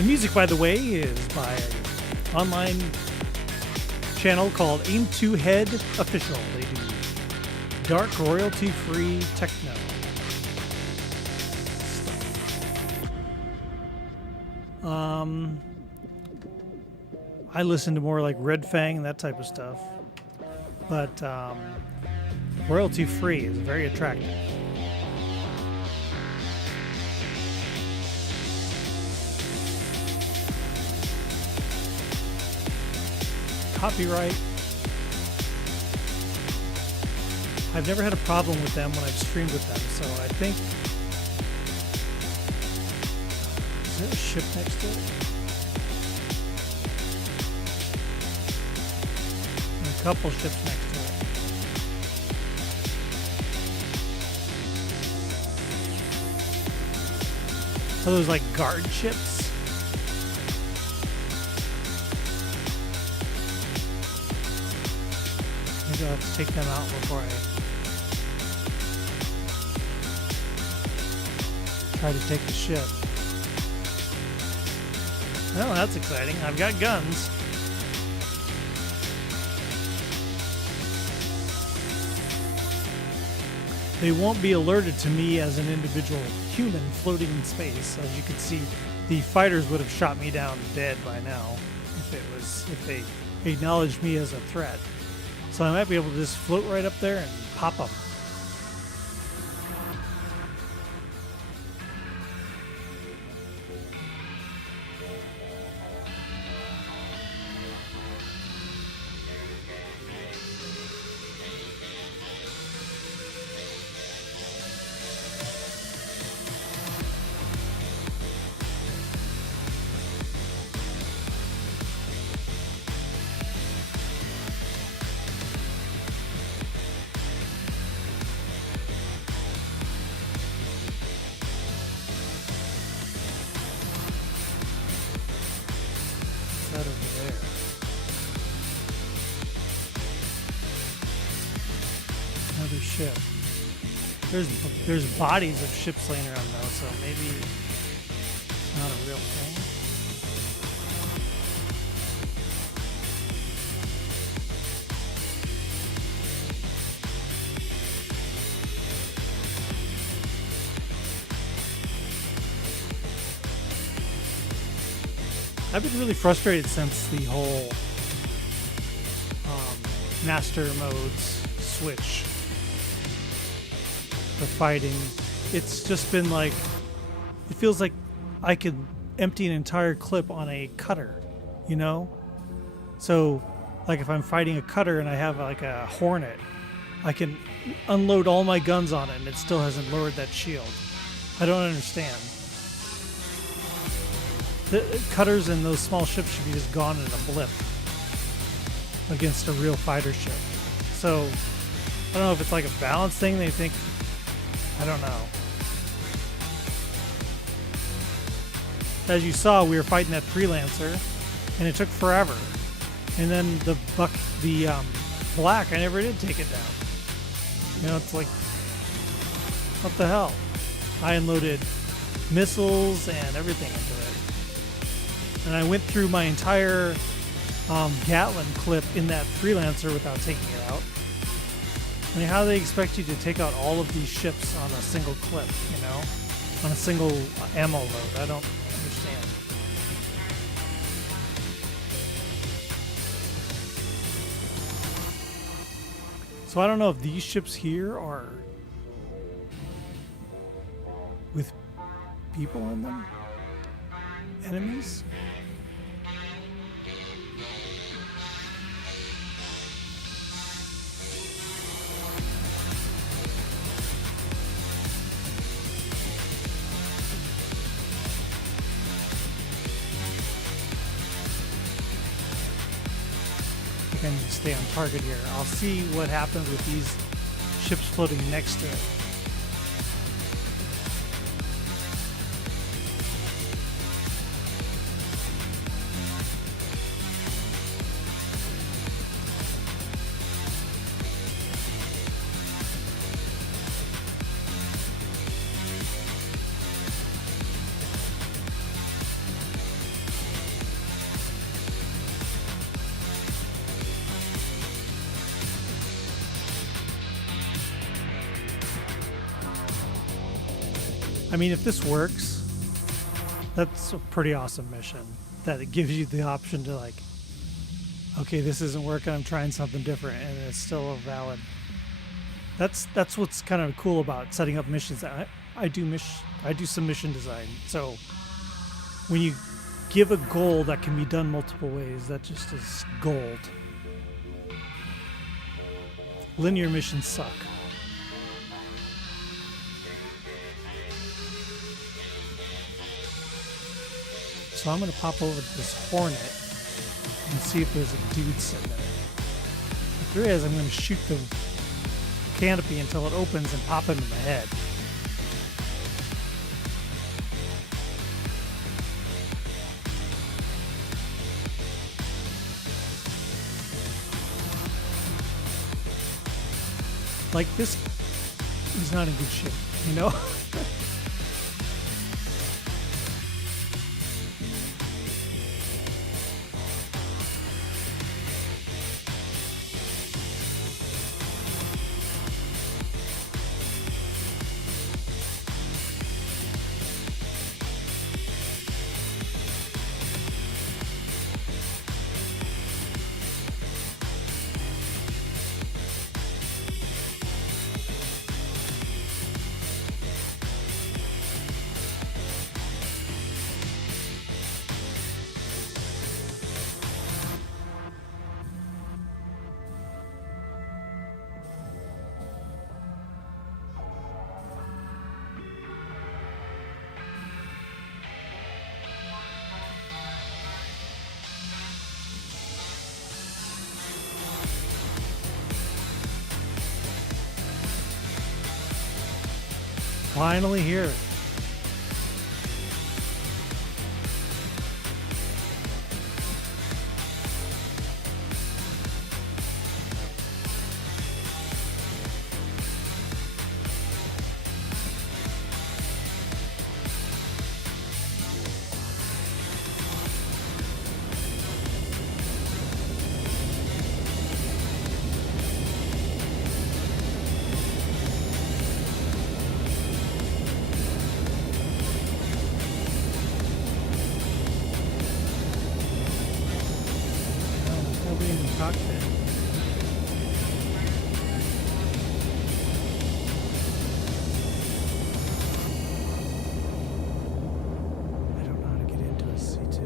The music, by the way, is by an online channel called Aim to Head Official. They do dark, royalty-free techno. I listen to more like Red Fang and that type of stuff, but royalty-free is very attractive. Copyright. I've never had a problem with them when I've streamed with them, so I think... Is there a ship next to it? A couple ships next to it. Are those like guard ships? Maybe I'll have to take them out before I try to take the ship. Well, that's exciting. I've got guns. They won't be alerted to me as an individual human floating in space. As you can see, the fighters would have shot me down dead by now if they acknowledged me as a threat. So I might be able to just float right up there and pop them. That over there. Another ship. There's bodies of ships laying around though, so maybe it's not a real thing. I've been really frustrated since the whole master modes switch for fighting. It's just been like, it feels like I could empty an entire clip on a cutter, you know? So, like if I'm fighting a cutter and I have like a Hornet, I can unload all my guns on it and it still hasn't lowered that shield. I don't understand. The cutters and those small ships should be just gone in a blip against a real fighter ship. So, I don't know if it's like a balance thing. They think, I don't know. As you saw, we were fighting that freelancer, and it took forever. And then the black, I never did take it down. You know, it's like, what the hell? I unloaded missiles and everything into it. And I went through my entire Gatlin clip in that freelancer without taking it out. I mean, how do they expect you to take out all of these ships on a single clip, you know? On a single ammo load? I don't understand. So I don't know if these ships here are with people in them? Enemies? I think I need to stay on target here. I'll see what happens with these ships floating next to it. I mean, if this works, that's a pretty awesome mission. That it gives you the option to like, okay, this isn't working. I'm trying something different, and it's still a valid. That's what's kind of cool about setting up missions. I do some mission design. So when you give a goal that can be done multiple ways, that just is gold. Linear missions suck. So I'm going to pop over to this Hornet and see if there's a dude sitting there. If there is, I'm going to shoot the canopy until it opens and pop him in the head. Like, this is not in good shape, you know? Finally here. Nobody in the cockpit. I don't know how to get into a C2.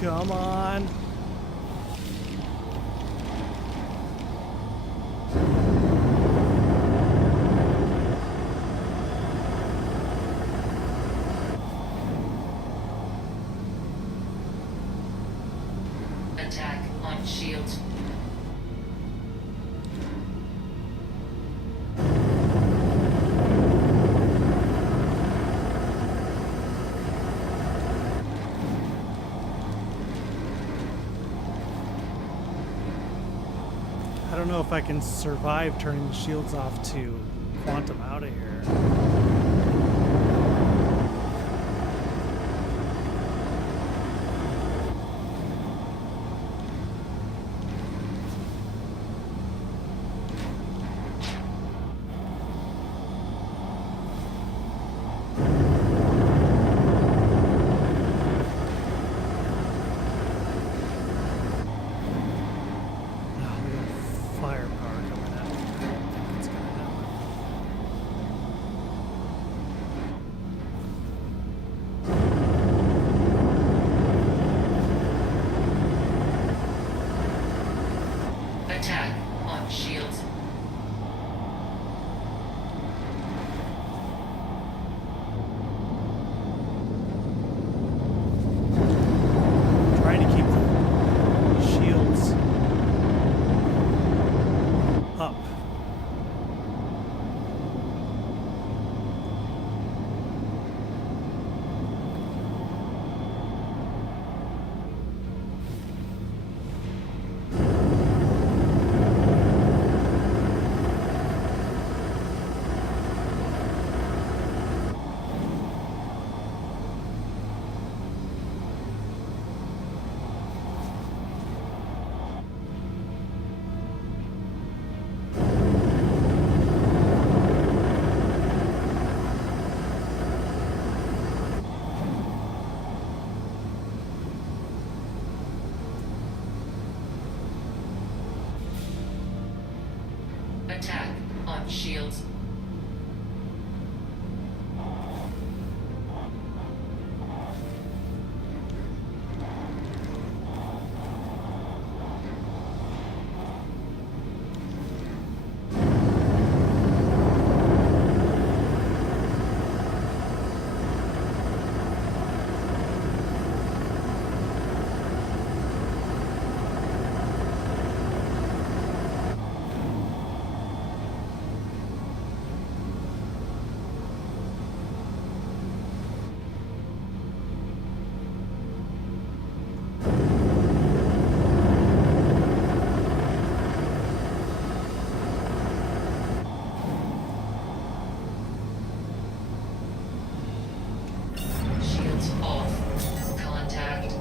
Come on. Attack on shields. I don't know if I can survive turning the shields off to quantum out of here. Oh, we got firepower coming out. I don't think it's gonna happen. Attack on shields. Trying to keep the shields up. Attack on shields. Shields off. Contact.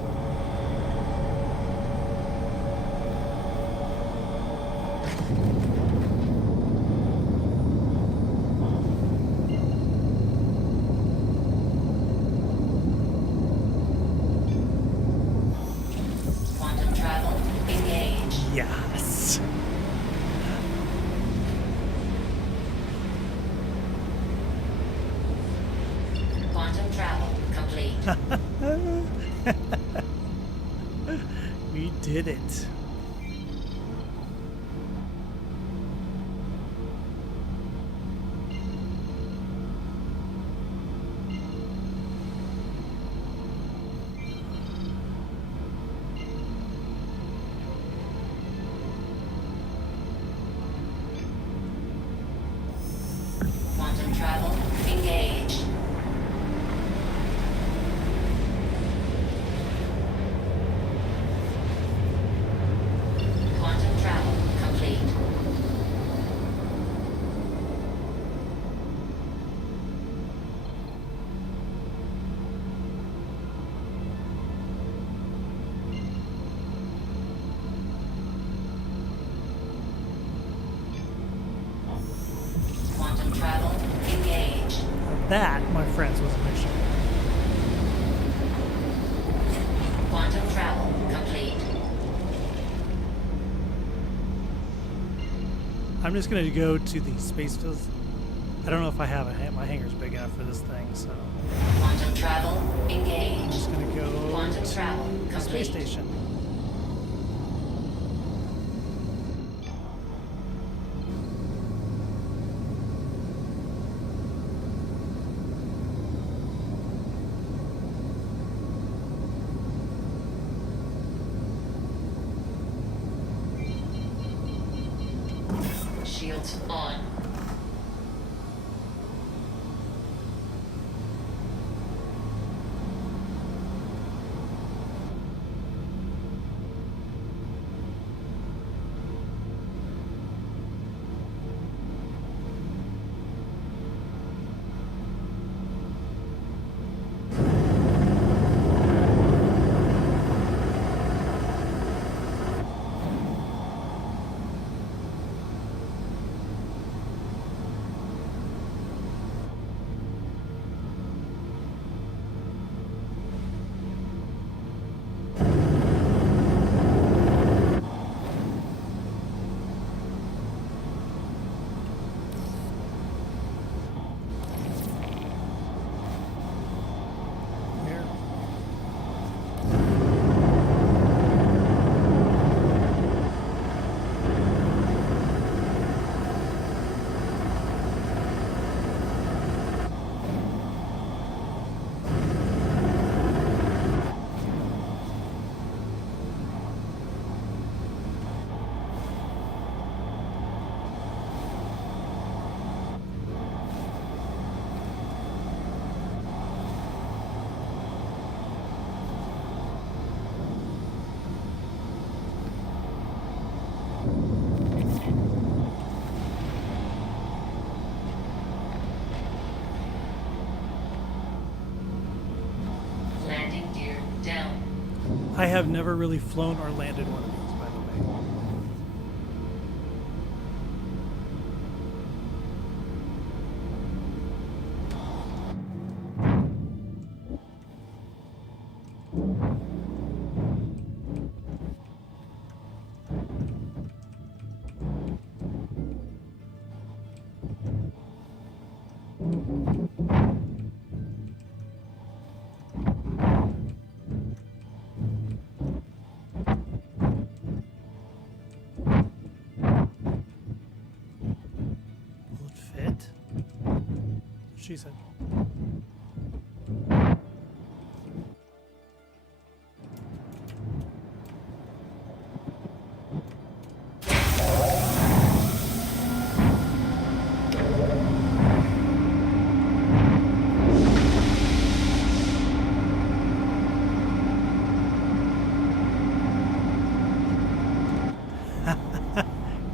Quantum travel engaged. Yes. Quantum travel complete. We did it. Quantum travel engaged. Quantum travel complete. Quantum travel engaged. That, my friends, was a mission. Quantum travel complete. I'm just going to go to the space I don't know if I have my hangar's big enough for this thing, so Quantum travel I'm engaged. just gonna go Quantum to travel the space complete. station. Shields on. Here. Landing gear down. I have never really flown or landed one of these, by the way. Will it fit? She said.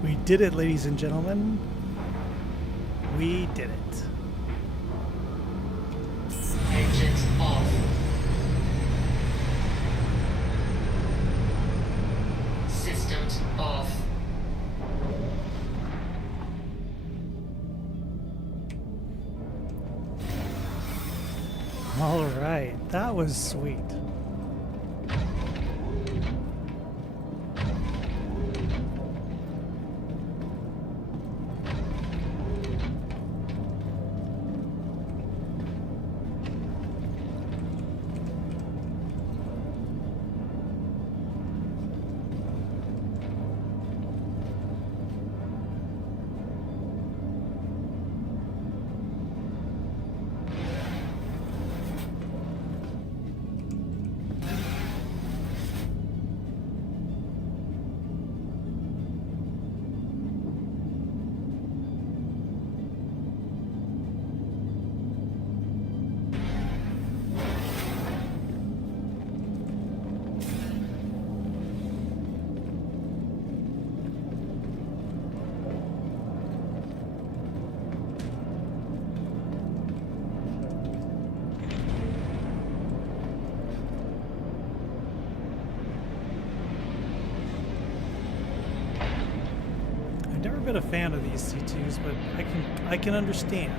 We did it, ladies and gentlemen. We did it. Engines off. Systems off. All right, that was sweet. Never been a fan of these C2s, but I can understand.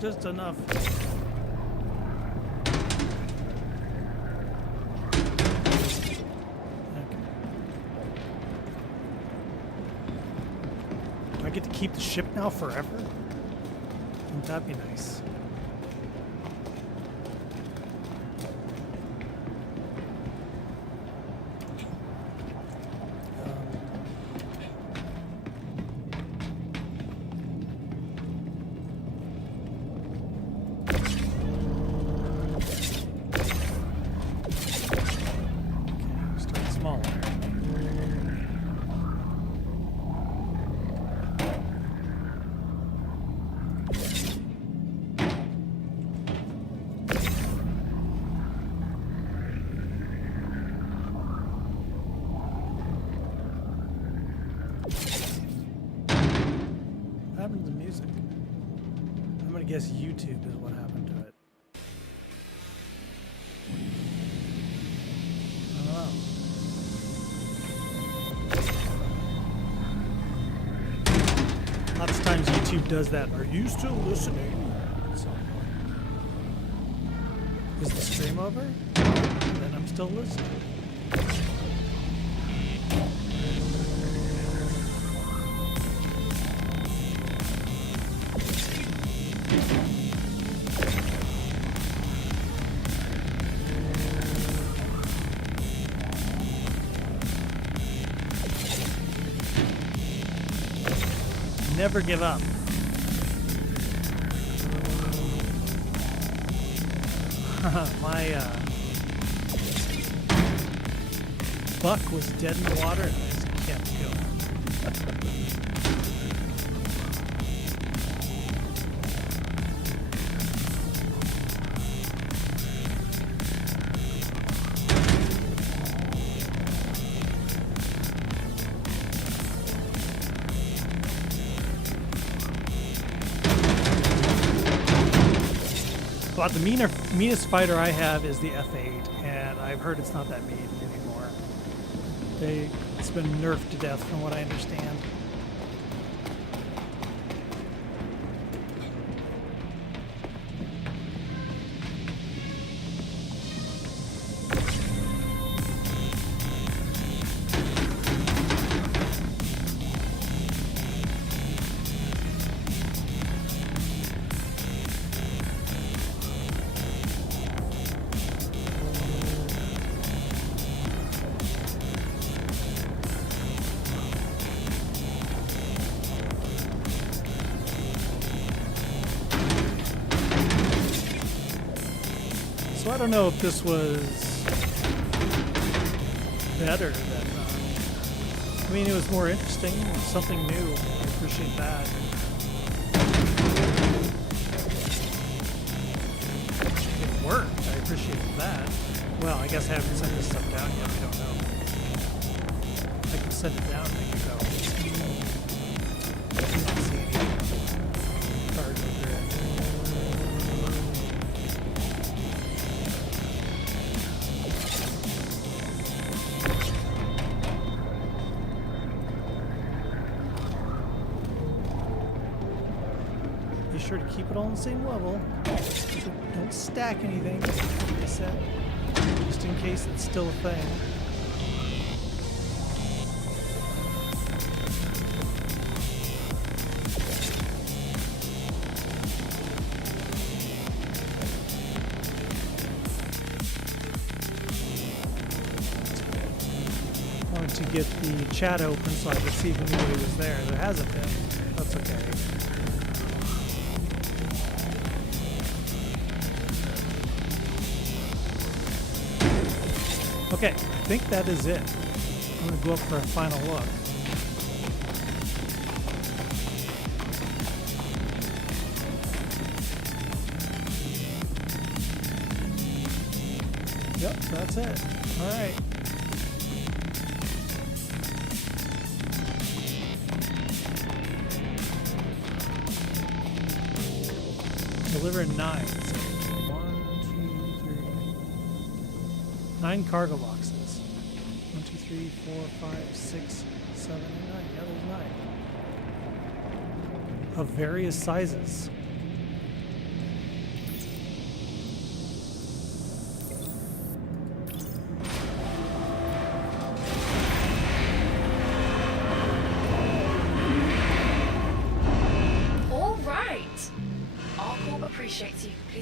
just enough. Do I get to keep the ship now forever? Wouldn't that be nice? Start smaller. What happened to the music? I'm gonna guess YouTube is what happened to it. I don't know. Lots of times YouTube does that. Are you still listening? So, is the stream over? Then I'm still listening. Never give up. My buck was dead in the water and I just kept going. But the meanest fighter I have is the F8, and I've heard it's not that mean anymore. It's been nerfed to death from what I understand. So I don't know if this was better than, I mean, it was more interesting, something new. I appreciate that. It worked. I appreciate that. Well, I guess I haven't sent this stuff down yet. I don't know. I can send it down and I can go. I don't see any cards over there. Be sure to keep it all on the same level. Don't stack anything, like I said, just in case it's still a thing. I wanted to get the chat open so I could see if anybody was there. There hasn't been. That's okay. Okay, I think that is it. I'm going to go up for a final look. Yep, that's it. All right. Deliver 9. So 1, 2, 3. 9 cargo boxes. 1, 2, 3, 4, 5, 6, 7, and 9. Yeah, there's 9. Of various sizes.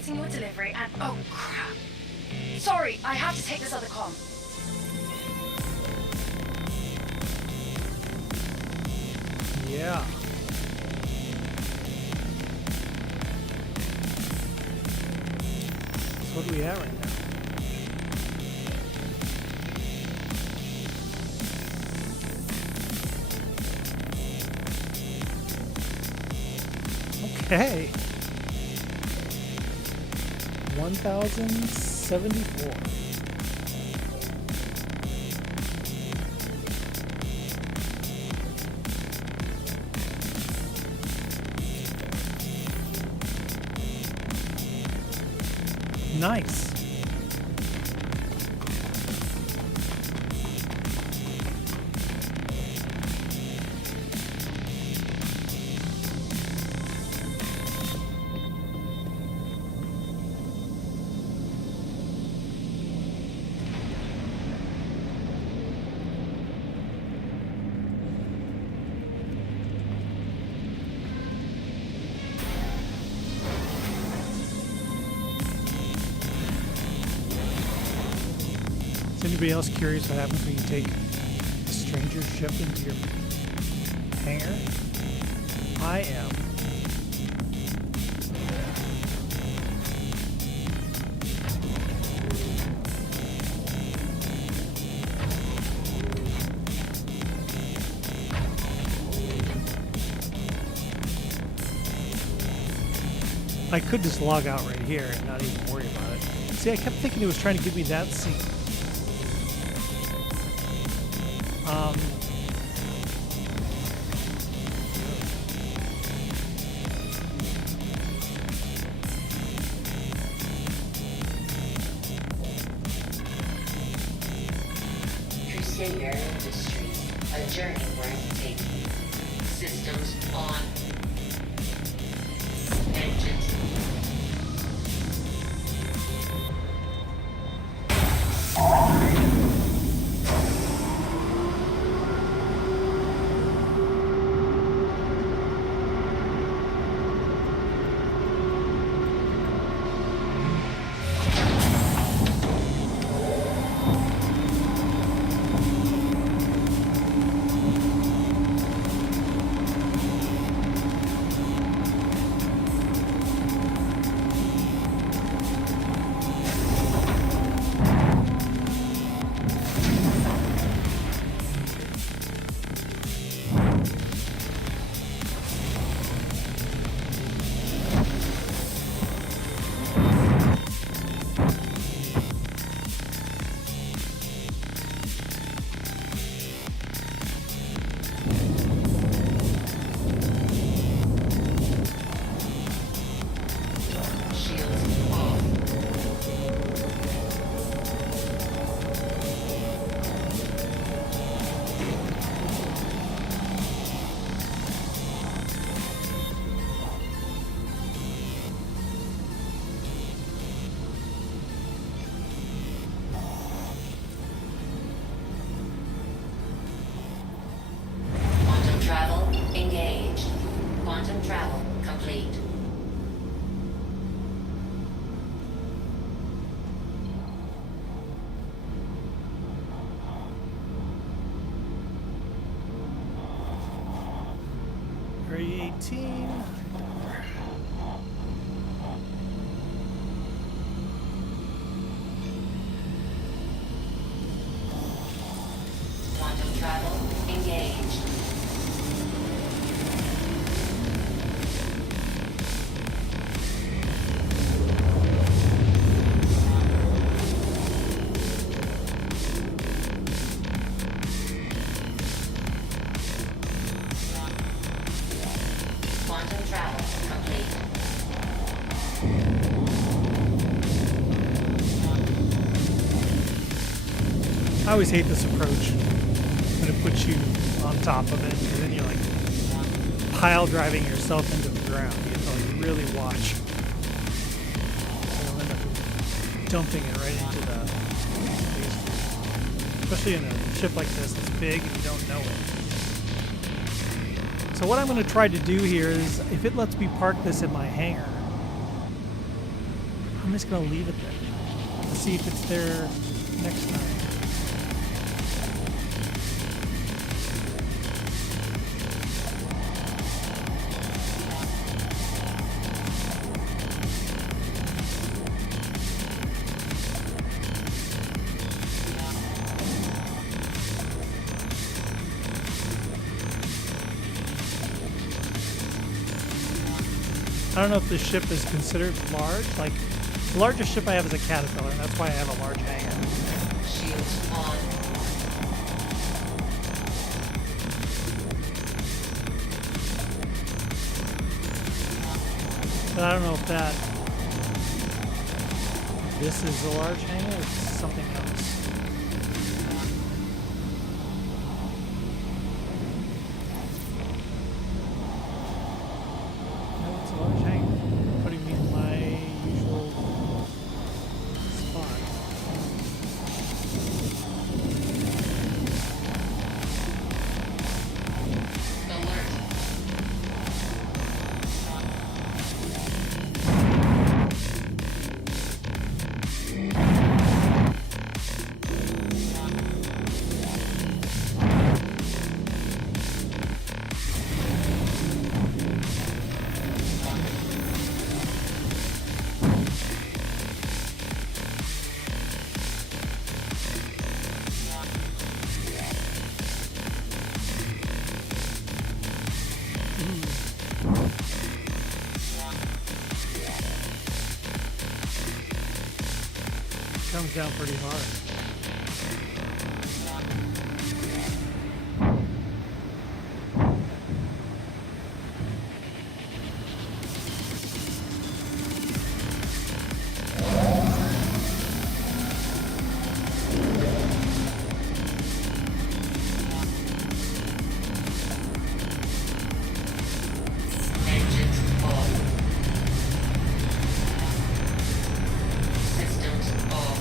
awaiting your delivery and... Oh, crap. Sorry, I have to take this other comm. Yeah. So what do we have right now? Okay. 1,074. Nice. Is anybody else curious what happens when you take a stranger's ship into your hangar? I am. I could just log out right here and not even worry about it. See, I kept thinking it was trying to give me that scene. Crusader Industries, a journey worth taking. Systems on. Engines. Travel complete. Area 18. Quantum travel engaged. Quantum travel complete. I always hate this approach when it puts you on top of it, because then you're like pile driving yourself into the ground. You have to like really watch. You'll end up dumping it right into the space. Especially in a ship like this that's big and you don't know it. So what I'm going to try to do here is, if it lets me park this in my hangar, I'm just gonna leave it there. Let's see if it's there next time. I don't know if this ship is considered large. Like, the largest ship I have is a Caterpillar, and that's why I have a large hangar. Shields on. But I don't know if this is a large hangar or it's something else. No, it's a large hangar. Putting me in my usual spot. Alert. Comes down pretty hard. Engines off. Systems off.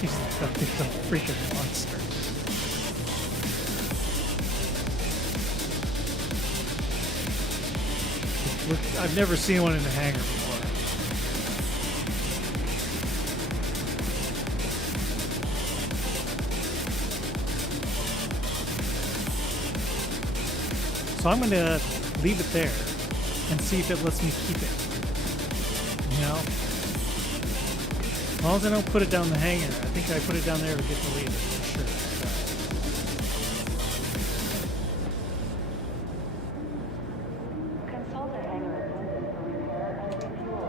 He's a freaking monster. I've never seen one in the hangar before. So I'm going to leave it there and see if it lets me keep it. You know? As long as I don't put it down the hangar. I think I put it down there to get to leave it for sure. Consult the hangar attendant for repair and refuel.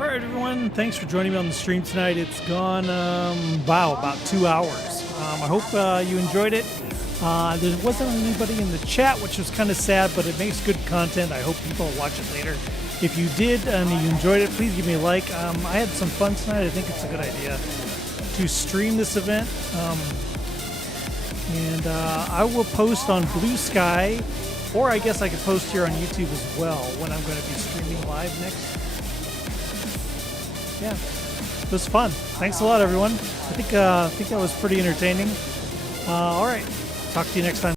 All right, everyone. Thanks for joining me on the stream tonight. It's gone, about 2 hours. I hope you enjoyed it. There wasn't anybody in the chat, which was kind of sad, but it makes good content. I hope people watch it later. If you did and you enjoyed it, please give me a like. I had some fun tonight. I think it's a good idea to stream this event. And I will post on Blue Sky, or I guess I could post here on YouTube as well when I'm going to be streaming live next. Yeah, it was fun. Thanks a lot, everyone. I think that was pretty entertaining. All right, talk to you next time.